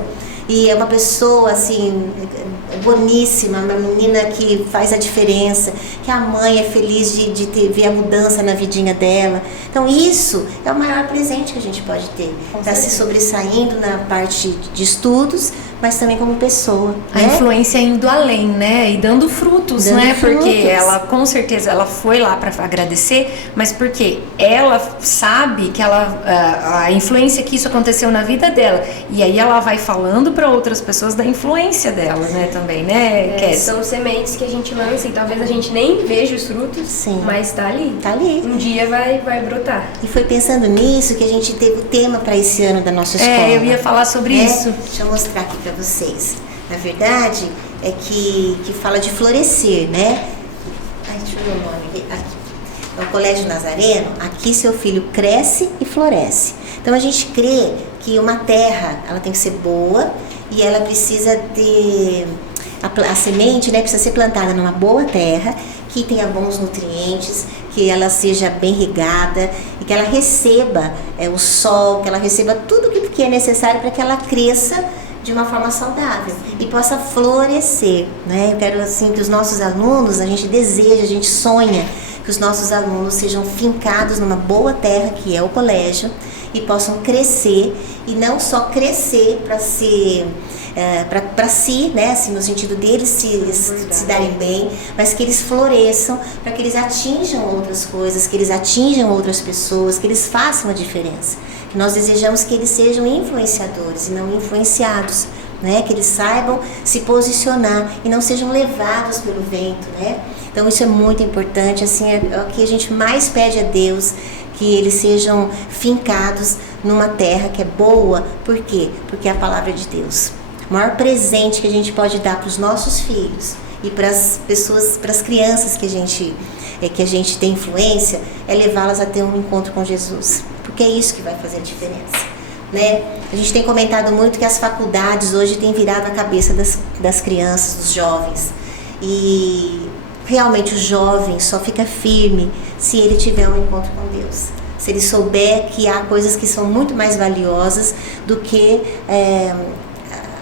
e é uma pessoa assim boníssima, uma menina que faz a diferença, que a mãe é feliz de ver a mudança na vidinha dela. Então isso é o maior presente que a gente pode ter, tá se sobressaindo na parte de estudos, mas também como pessoa, A né? influência indo além, né? E dando frutos, Dando né? frutos. Porque ela, com certeza, ela foi lá para agradecer, mas porque ela sabe que a influência que isso aconteceu na vida dela. E aí ela vai falando para outras pessoas da influência dela, né? Também, né, Kézia? São sementes que a gente lança e talvez a gente nem veja os frutos, Sim. mas tá ali. Tá ali. Um dia vai brotar. E foi pensando nisso que a gente teve o tema para esse ano da nossa escola. Eu ia falar sobre né? isso. Deixa eu mostrar aqui para vocês. Na verdade, é que fala de florescer, né? Ai, deixa eu ver o nome aqui. No Colégio Nazareno, aqui seu filho cresce e floresce. Então a gente crê que uma terra, ela tem que ser boa e ela precisa ter a semente, né, precisa ser plantada numa boa terra, que tenha bons nutrientes, que ela seja bem regada e que ela receba o sol, que ela receba tudo que é necessário para que ela cresça de uma forma saudável e possa florescer, né? Eu quero assim que os nossos alunos, a gente deseja, a gente sonha que os nossos alunos sejam fincados numa boa terra que é o colégio e possam crescer e não só crescer para ser para si, né, assim, no sentido deles se darem bem, mas que eles floresçam para que eles atinjam outras coisas, que eles atinjam outras pessoas, que eles façam a diferença. Que nós desejamos que eles sejam influenciadores e não influenciados, né, que eles saibam se posicionar e não sejam levados pelo vento, né? Então isso é muito importante, assim, é o que a gente mais pede a Deus, que eles sejam fincados numa terra que é boa. Por quê? Porque é a palavra de Deus. O maior presente que a gente pode dar para os nossos filhos e para as pessoas, para as crianças que a gente tem influência, é levá-las a ter um encontro com Jesus, porque é isso que vai fazer a diferença, né? A gente tem comentado muito que as faculdades hoje têm virado a cabeça das crianças, dos jovens, e realmente o jovem só fica firme se ele tiver um encontro com Deus, se ele souber que há coisas que são muito mais valiosas do que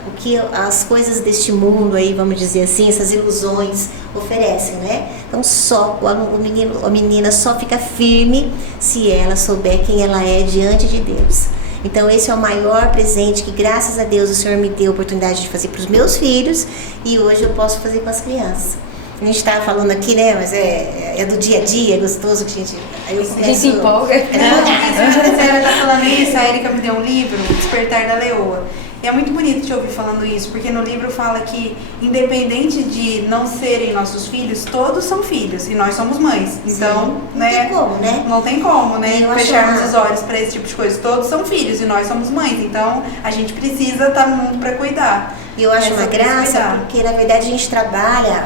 o que as coisas deste mundo aí, vamos dizer assim, essas ilusões oferecem, né? Então só o menino ou a menina só fica firme se ela souber quem ela é diante de Deus. Então esse é o maior presente que, graças a Deus, o Senhor me deu a oportunidade de fazer para os meus filhos e hoje eu posso fazer com as crianças. A gente está falando aqui, né? Mas é do dia a dia, é gostoso que a gente. Aí eu A gente se empolga. Ela tá falando isso, a Erika me deu um livro, Despertar da Leoa. E é muito bonito te ouvir falando isso, porque no livro fala que, independente de não serem nossos filhos, todos são filhos e nós somos mães. Então, não né? tem como, né? Não tem como, né? Eu acho Fecharmos os olhos para esse tipo de coisa. Todos são filhos e nós somos mães. Então, a gente precisa estar no mundo para cuidar. E eu acho É uma sobre graça cuidar. porque, na verdade, a gente trabalha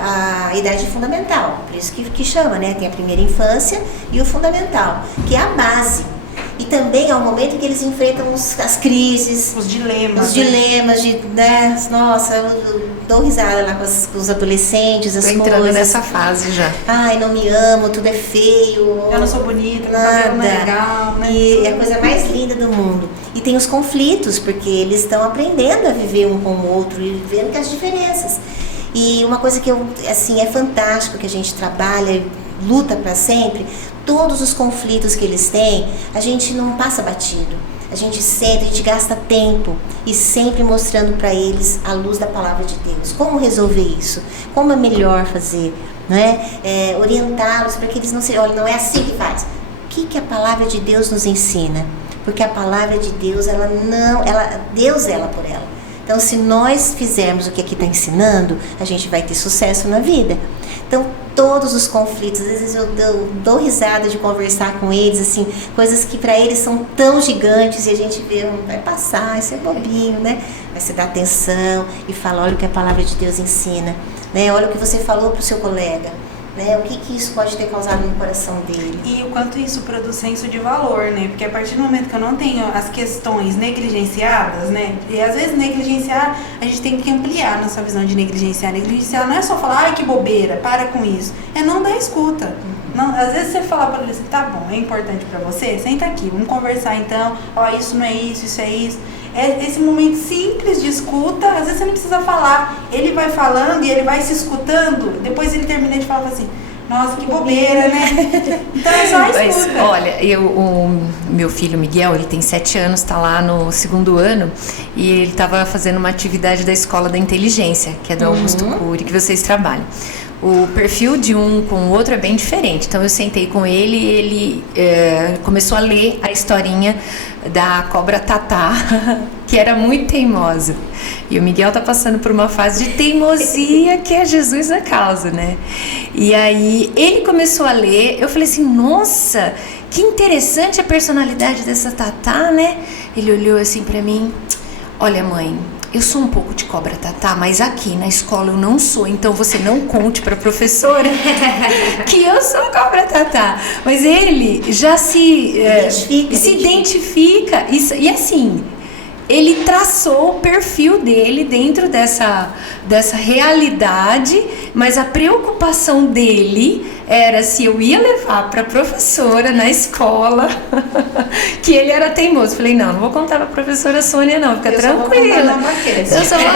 a idade fundamental, por isso que chama, né? Tem a primeira infância e o fundamental, que é a base. E também é o momento em que eles enfrentam as crises, Os dilemas. os dilemas de, né? Nossa, eu dou risada lá com os adolescentes, as Tô entrando coisas. nessa fase já. Ai, não me amo, tudo é feio. Eu não sou bonita, meu cabelo não é legal, né? E é a coisa mais linda do mundo. E tem os conflitos, porque eles estão aprendendo a viver um com o outro e vendo que as diferenças. E uma coisa que assim, é fantástico que a gente trabalha e luta para sempre, todos os conflitos que eles têm, a gente não passa batido. A gente senta, a gente gasta tempo e sempre mostrando para eles a luz da palavra de Deus. Como resolver isso? Como é melhor fazer? Não é? Orientá-los para que eles não se... Olha, não é assim que faz. O que a palavra de Deus nos ensina? Porque a palavra de Deus, Deus zela por ela. Então, se nós fizermos o que aqui está ensinando, a gente vai ter sucesso na vida. Então, todos os conflitos, às vezes eu dou risada de conversar com eles, assim, coisas que para eles são tão gigantes e a gente vê, vai passar, isso é bobinho, né? Mas você dá atenção e fala, olha o que a palavra de Deus ensina, né? Olha o que você falou para o seu colega, né? O que isso pode ter causado no coração dele. E o quanto isso produz senso de valor, né? Porque a partir do momento que eu não tenho as questões negligenciadas, né? E às vezes negligenciar, a gente tem que ampliar nossa visão de negligenciar. Negligenciar não é só falar, ai que bobeira, para com isso. É não dar escuta. Não, às vezes você fala para eles que tá bom, é importante para você, senta aqui, vamos conversar então, ó, isso não é isso, isso é isso. é esse momento simples de escuta. Às vezes você não precisa falar, ele vai falando e ele vai se escutando, depois ele termina de falar assim, nossa, que bobeira, né? Então é só escuta. Mas, olha, o meu filho Miguel, ele tem 7 anos, está lá no 2º ano e ele estava fazendo uma atividade da Escola da Inteligência, que é do Augusto Cury, que vocês trabalham. O perfil de um com o outro é bem diferente. Então eu sentei com ele e ele começou a ler a historinha da cobra Tatá, que era muito teimosa. E o Miguel tá passando por uma fase de teimosia que é Jesus na causa, né? E aí ele começou a ler, eu falei assim, nossa, que interessante a personalidade dessa Tatá, né? Ele olhou assim pra mim, olha mãe, eu sou um pouco de cobra Tatá, mas aqui na escola eu não sou, então você não conte pra professora que eu sou cobra Tatá. Mas ele já se identifica. E assim, ele traçou o perfil dele dentro dessa realidade, mas a preocupação dele era se eu ia levar para a professora na escola que ele era teimoso. Falei, não vou contar para a professora Sônia não, fica tranquila. Eu só vou...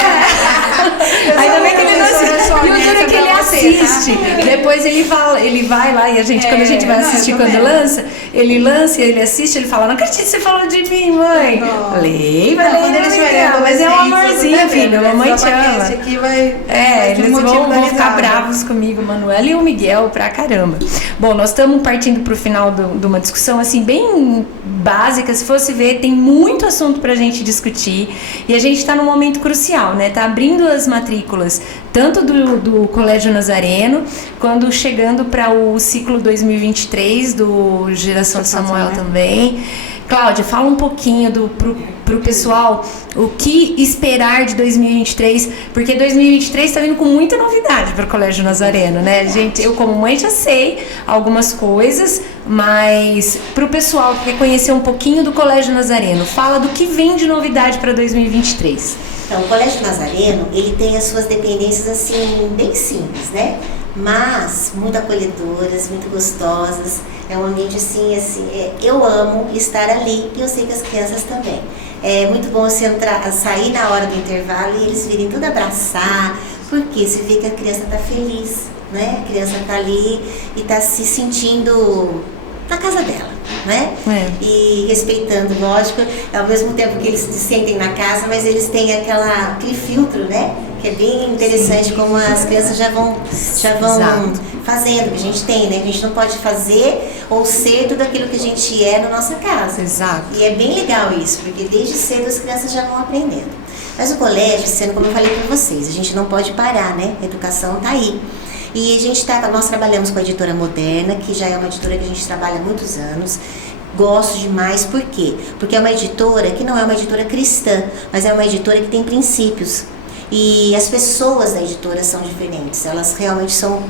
Ainda bem que ele não assiste. E o duro é que ele assiste. Depois ele vai lá e a gente, quando a gente vai assistir, quando lança, ele lança e ele assiste, ele fala, não acredito que você falou de mim, mãe. Falei, mas é um amorzinho, filho, a mamãe te ama. Eles vão ficar bravos comigo, Manuela e o Miguel, pra caramba. Bom, nós estamos partindo para o final de uma discussão assim bem básica. Se fosse ver, tem muito assunto para a gente discutir e a gente está num momento crucial, né? Tá abrindo as matrículas tanto do Colégio Nazareno quando chegando para o ciclo 2023 do Geração de Samuel também. Cláudia, fala um pouquinho pro pessoal o que esperar de 2023, porque 2023 está vindo com muita novidade para o Colégio Nazareno, né? Gente, eu como mãe já sei algumas coisas, mas para o pessoal que quer conhecer um pouquinho do Colégio Nazareno, fala do que vem de novidade para 2023. Então, o Colégio Nazareno, ele tem as suas dependências assim, bem simples, né? Mas muito acolhedoras, muito gostosas. É um ambiente assim, eu amo estar ali e eu sei que as crianças também. É muito bom você sair na hora do intervalo e eles virem tudo abraçar, porque você vê que a criança está feliz, né? A criança está ali e está se sentindo na casa dela, né? E respeitando, lógico, ao mesmo tempo que eles se sentem na casa, mas eles têm aquele filtro, né? Que é bem interessante. Sim. Como as crianças já vão fazendo, que a gente tem, né? A gente não pode fazer ou ser tudo aquilo que a gente é na nossa casa. Exato. E é bem legal isso, porque desde cedo as crianças já vão aprendendo. Mas o colégio, sendo como eu falei para vocês, a gente não pode parar, né? A educação tá aí. E nós trabalhamos com a Editora Moderna, que já é uma editora que a gente trabalha há muitos anos. Gosto demais, por quê? Porque é uma editora que não é uma editora cristã, mas é uma editora que tem princípios. E as pessoas da editora são diferentes, elas realmente são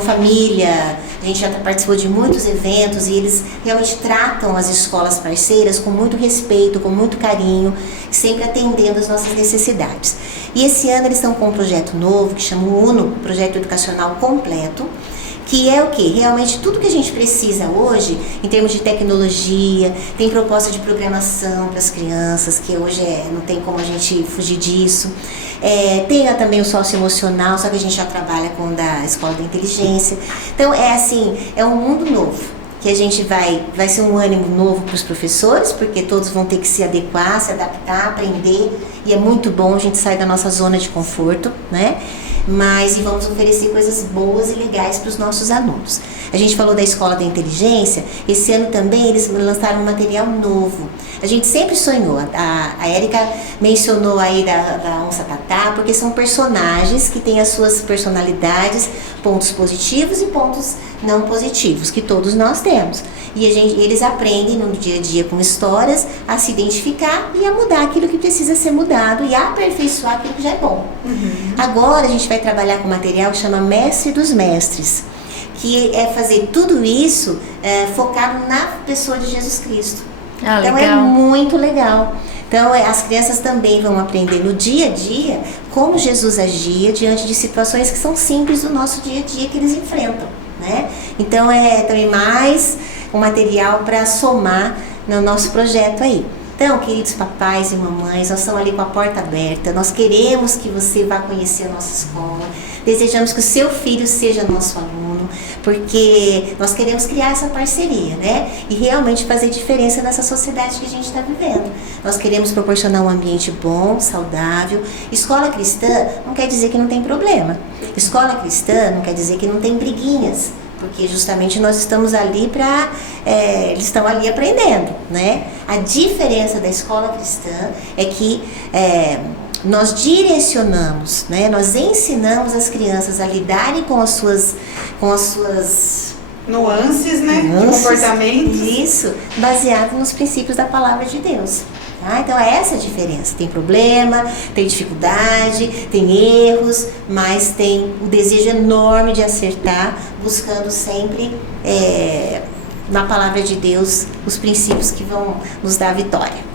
família. A gente já participou de muitos eventos e eles realmente tratam as escolas parceiras com muito respeito, com muito carinho, sempre atendendo às nossas necessidades. E esse ano eles estão com um projeto novo que chama o UNO, Projeto Educacional Completo, que é o quê? Realmente tudo que a gente precisa hoje, em termos de tecnologia, tem proposta de programação para as crianças, que hoje não tem como a gente fugir disso. Tem também o socioemocional, só que a gente já trabalha com o da Escola da Inteligência. Então, é um mundo novo, que a gente vai ser um ânimo novo para os professores, porque todos vão ter que se adequar, se adaptar, aprender, e é muito bom a gente sair da nossa zona de conforto, né? E vamos oferecer coisas boas e legais para os nossos alunos. A gente falou da Escola da Inteligência, esse ano também eles lançaram um material novo. A gente sempre sonhou, a Érica mencionou aí da Onça Tatá, porque são personagens que têm as suas personalidades, pontos positivos e pontos não positivos, que todos nós temos. E eles aprendem no dia a dia com histórias a se identificar e a mudar aquilo que precisa ser mudado e a aperfeiçoar aquilo que já é bom. Uhum. Agora a gente vai trabalhar com um material que chama Mestre dos Mestres, que é fazer tudo isso focado na pessoa de Jesus Cristo. Então legal. É muito legal. Então as crianças também vão aprender no dia a dia como Jesus agia diante de situações que são simples do nosso dia a dia que eles enfrentam, né? Então é também mais um material para somar no nosso projeto aí. Então, queridos papais e mamães, nós estamos ali com a porta aberta, nós queremos que você vá conhecer a nossa escola, desejamos que o seu filho seja nosso aluno, porque nós queremos criar essa parceria, né? E realmente fazer diferença nessa sociedade que a gente está vivendo. Nós queremos proporcionar um ambiente bom, saudável. Escola cristã não quer dizer que não tem problema. Escola cristã não quer dizer que não tem briguinhas, porque justamente nós estamos ali eles estão ali aprendendo, né? A diferença da escola cristã é que nós direcionamos, né? Nós ensinamos as crianças a lidarem com as suas Nuances, né? De comportamento. Isso, baseado nos princípios da palavra de Deus. Tá? Então é essa a diferença. Tem problema, tem dificuldade, tem erros, mas tem um desejo enorme de acertar, buscando sempre na palavra de Deus os princípios que vão nos dar a vitória.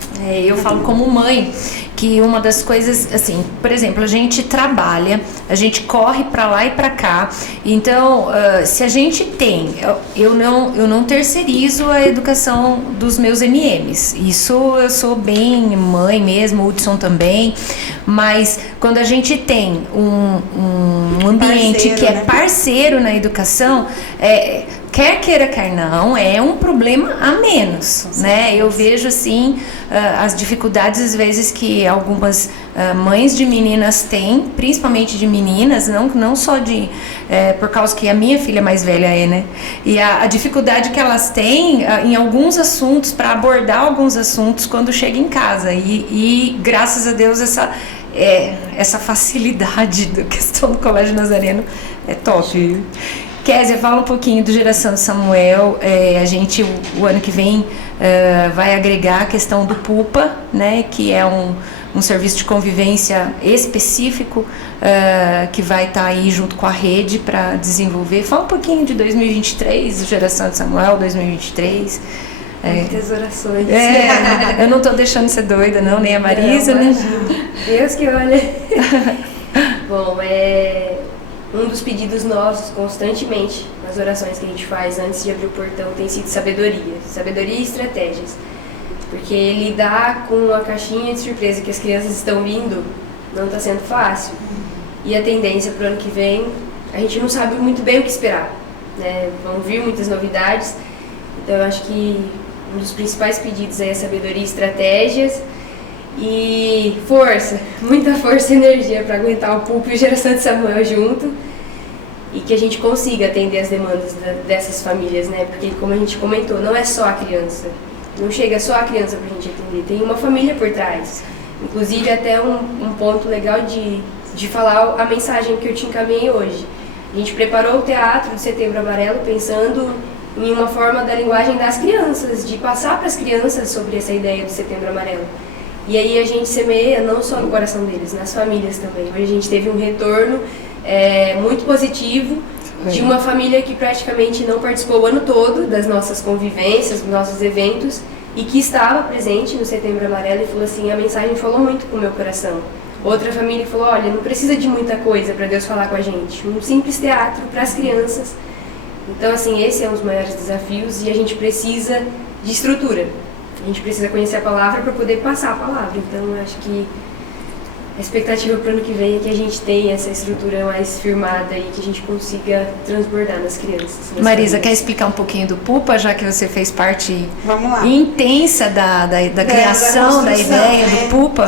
Eu falo como mãe que uma das coisas, assim, por exemplo, a gente trabalha, a gente corre para lá e para cá, então se a gente tem, eu não terceirizo a educação dos meus MMs, isso eu sou bem mãe mesmo, o Hudson também, mas quando a gente tem um ambiente parceiro, que é né? parceiro na educação, quer queira, quer não, é um problema a menos, né? Eu vejo, assim, as dificuldades, às vezes, que algumas mães de meninas têm, principalmente de meninas, não só por causa que a minha filha mais velha né? E a dificuldade que elas têm em alguns assuntos, para abordar alguns assuntos quando chega em casa. E graças a Deus, essa facilidade da questão do Colégio Nazareno é top. Kézia, fala um pouquinho do Geração de Samuel. A gente, o ano que vem, vai agregar a questão do PUPA, né, que é um serviço de convivência específico que vai estar aí junto com a rede para desenvolver. Fala um pouquinho de 2023, do Geração de Samuel 2023. Muitas orações. Eu não estou deixando ser doida, não, nem a Marisa, né? Deus que olha. Bom, um dos pedidos nossos, constantemente, nas orações que a gente faz antes de abrir o portão, tem sido sabedoria e estratégias. Porque lidar com a caixinha de surpresa que as crianças estão vindo não está sendo fácil. E a tendência para o ano que vem, a gente não sabe muito bem o que esperar, né? Vão vir muitas novidades, então eu acho que um dos principais pedidos é a sabedoria e estratégias. E força, muita força e energia para aguentar o PUP e o Geração de Samuel junto, e que a gente consiga atender as demandas dessas famílias, né? Porque, como a gente comentou, não é só a criança, não chega só a criança para a gente atender, tem uma família por trás. Inclusive, até um ponto legal de falar a mensagem que eu te encaminhei hoje. A gente preparou o teatro de Setembro Amarelo pensando em uma forma da linguagem das crianças, de passar para as crianças sobre essa ideia do Setembro Amarelo. E aí a gente semeia não só no coração deles, nas famílias também. Hoje a gente teve um retorno muito positivo de uma família que praticamente não participou o ano todo das nossas convivências, dos nossos eventos, e que estava presente no Setembro Amarelo e falou assim, a mensagem falou muito com o meu coração. Outra família falou, olha, não precisa de muita coisa para Deus falar com a gente, um simples teatro para as crianças. Então, assim, esse é um dos maiores desafios e a gente precisa de estrutura. A gente precisa conhecer a palavra para poder passar a palavra. Então, eu acho que a expectativa para o ano que vem é que a gente tenha essa estrutura mais firmada e que a gente consiga transbordar nas crianças. Marisa, quer explicar um pouquinho do PUPA, já que você fez parte Vamos lá. intensa da criação, da ideia do PUPA?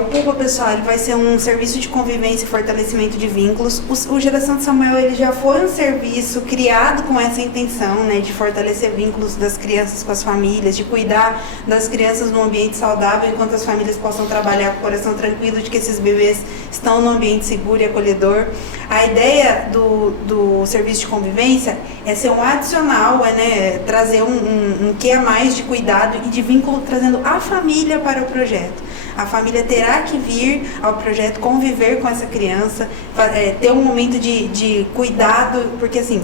O PUPA, pessoal, ele vai ser um serviço de convivência e fortalecimento de vínculos. O Geração de Samuel, ele já foi um serviço criado com essa intenção, né, de fortalecer vínculos das crianças com as famílias, de cuidar das crianças num ambiente saudável, enquanto as famílias possam trabalhar com o coração tranquilo de que esses bebês estão num ambiente seguro e acolhedor. A ideia do serviço de convivência é ser um adicional, né, trazer um quê a mais de cuidado e de vínculo, trazendo a família para o projeto. A família terá que vir ao projeto, conviver com essa criança, ter um momento de cuidado, porque assim,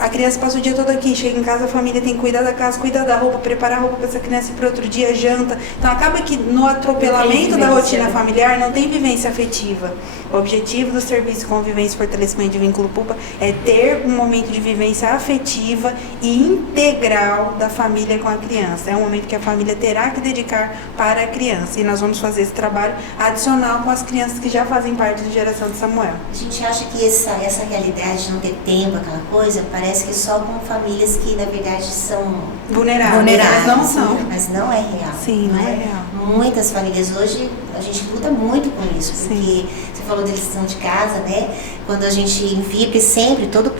a criança passa o dia todo aqui, chega em casa, a família tem que cuidar da casa, cuidar da roupa, preparar a roupa para essa criança ir para outro dia, janta. Então acaba que no atropelamento da rotina familiar não tem vivência afetiva. O objetivo do serviço de convivência e fortalecimento de vínculo PUPA é ter um momento de vivência afetiva e integral da família com a criança. É um momento que a família terá que dedicar para a criança. E nós vamos fazer esse trabalho adicional com as crianças que já fazem parte da geração de Samuel. A gente acha que essa realidade de não ter tempo, aquela coisa, parece que só com famílias que na verdade são Vulneráveis, mas não são. Mas não é real. Sim, não é real. Muitas famílias hoje, a gente luta muito com isso, porque Sim. você falou da lição de casa, né? Quando a gente envia, porque sempre, todo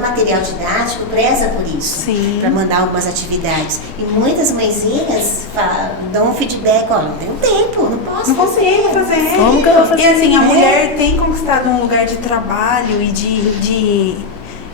material didático preza por isso, para mandar algumas atividades. E muitas mãezinhas dão um feedback, olha, não tenho tempo, não posso fazer. Como que eu vou fazer? E assim, a mulher tem conquistado um lugar de trabalho e de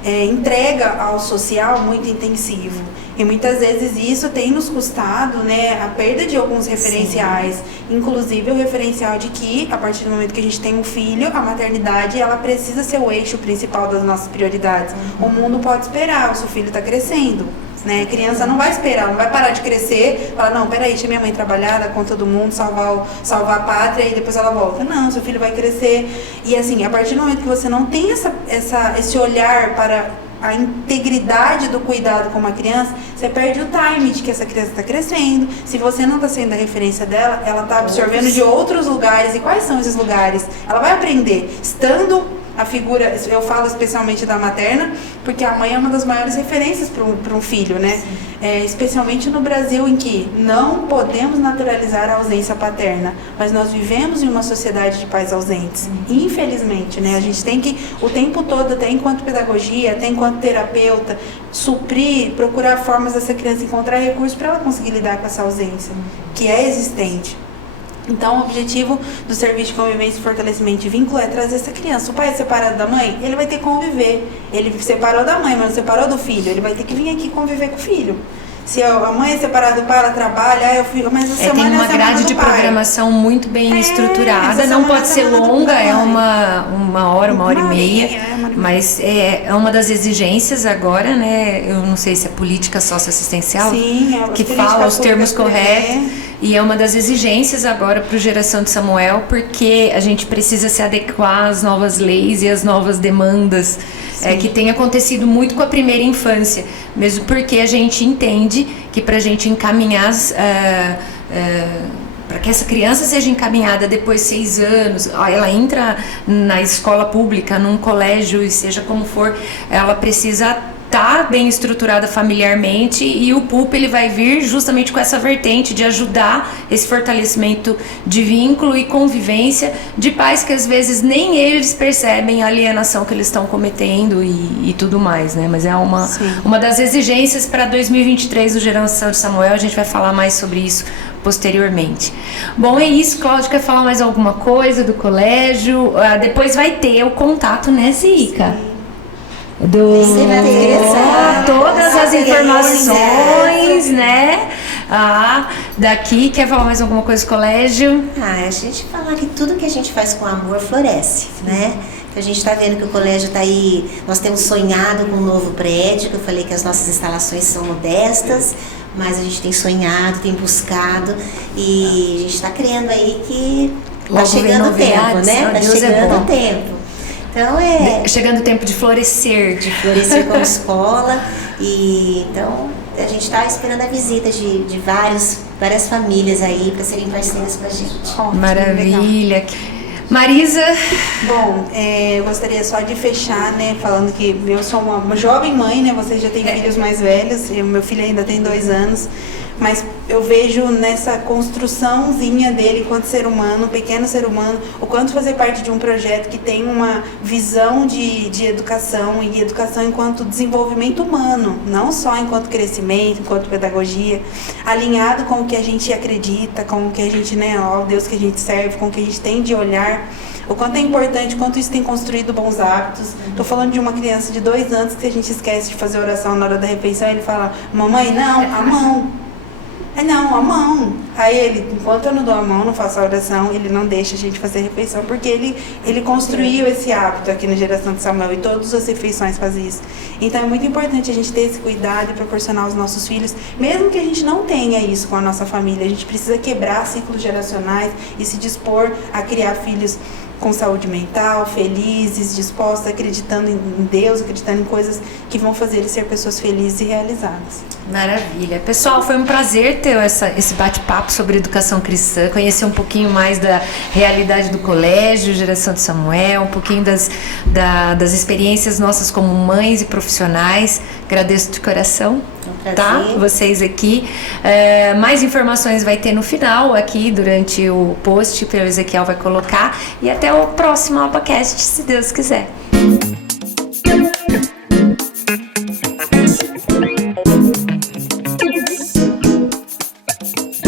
entrega ao social muito intensivo. E muitas vezes isso tem nos custado, né, a perda de alguns referenciais, inclusive o referencial de que, a partir do momento que a gente tem um filho, a maternidade ela precisa ser o eixo principal das nossas prioridades. O mundo pode esperar, o seu filho está crescendo. Né? A criança não vai esperar, não vai parar de crescer, falar, não, peraí, deixa minha mãe trabalhar, dar conta do mundo, salvar a pátria e depois ela volta. Não, seu filho vai crescer. E assim, a partir do momento que você não tem esse olhar para a integridade do cuidado com uma criança, você perde o time de que essa criança está crescendo. Se você não está sendo a referência dela, ela está absorvendo de outros lugares. E quais são esses lugares? Ela vai aprender estando a figura, eu falo especialmente da materna, porque a mãe é uma das maiores referências para um filho, né? Especialmente no Brasil, em que não podemos naturalizar a ausência paterna, mas nós vivemos em uma sociedade de pais ausentes. Infelizmente, né? A gente tem que, o tempo todo, até enquanto pedagogia, até enquanto terapeuta, suprir, procurar formas dessa criança encontrar recursos para ela conseguir lidar com essa ausência, que é existente. Então, o objetivo do serviço de convivência e fortalecimento de vínculo é trazer essa criança. O pai é separado da mãe, ele vai ter que conviver. Ele separou da mãe, mas não separou do filho. Ele vai ter que vir aqui conviver com o filho. Se a mãe é separada do pai, ela trabalha, mas a semana tem uma é a grade de do pai. Programação muito bem estruturada. Não pode ser longa, é uma hora, uma hora e meia. Mas é uma das exigências agora, né? Eu não sei se é política socioassistencial, que fala os termos corretos. E é uma das exigências agora para o Geração de Samuel, porque a gente precisa se adequar às novas leis e às novas demandas que tem acontecido muito com a primeira infância, mesmo porque a gente entende que para a gente encaminhar para que essa criança seja encaminhada depois de 6 anos, ela entra na escola pública, num colégio e seja como for, ela precisa estar bem estruturada familiarmente, e o PUP ele vai vir justamente com essa vertente de ajudar esse fortalecimento de vínculo e convivência de pais que às vezes nem eles percebem a alienação que eles estão cometendo e tudo mais, né? Mas é uma das exigências para 2023 do Geração de Samuel. A gente vai falar mais sobre isso posteriormente. Bom, é isso. Cláudia, quer falar mais alguma coisa do colégio? Depois vai ter o contato, né, Zica? Todas as informações, né? Daqui, quer falar mais alguma coisa do colégio? A gente falar que tudo que a gente faz com amor floresce, né? A gente está vendo que o colégio está aí, nós temos sonhado com um novo prédio, que eu falei que as nossas instalações são modestas, mas a gente tem sonhado, tem buscado, e a gente está crendo aí que está chegando o tempo, né? Está chegando o tempo. Então chegando o tempo de florescer. De florescer como escola. E então a gente está esperando a visita de várias famílias aí para serem parceiras com a gente. Ótimo, maravilha. Legal. Marisa? Bom, eu gostaria só de fechar, né, falando que eu sou uma jovem mãe, né, vocês já têm filhos mais velhos, meu filho ainda tem 2 anos, mas eu vejo nessa construçãozinha dele enquanto ser humano, pequeno ser humano, o quanto fazer parte de um projeto que tem uma visão de educação, e educação enquanto desenvolvimento humano, não só enquanto crescimento, enquanto pedagogia, alinhado com o que a gente acredita, com o que a gente, né, o Deus que a gente serve, com o que a gente tem de olhar, o quanto é importante, o quanto isso tem construído bons hábitos. Estou falando de uma criança de 2 anos que a gente esquece de fazer oração na hora da refeição, ele fala, mamãe, não, a mão. Não, a mão. Aí ele, enquanto eu não dou a mão, não faço a oração, ele não deixa a gente fazer a refeição, porque ele construiu esse hábito aqui na geração de Samuel, e todas as refeições fazem isso. Então é muito importante a gente ter esse cuidado e proporcionar aos nossos filhos, mesmo que a gente não tenha isso com a nossa família, a gente precisa quebrar ciclos geracionais e se dispor a criar filhos com saúde mental, felizes, dispostos, acreditando em Deus, acreditando em coisas que vão fazer eles ser pessoas felizes e realizadas. Maravilha. Pessoal, foi um prazer ter esse bate-papo sobre educação cristã, conhecer um pouquinho mais da realidade do colégio, Geração de Samuel, um pouquinho das experiências nossas como mães e profissionais. Agradeço de coração, tá? Vocês aqui. Mais informações vai ter no final, aqui durante o post, que o Ezequiel vai colocar. E até o próximo AbaCast, se Deus quiser.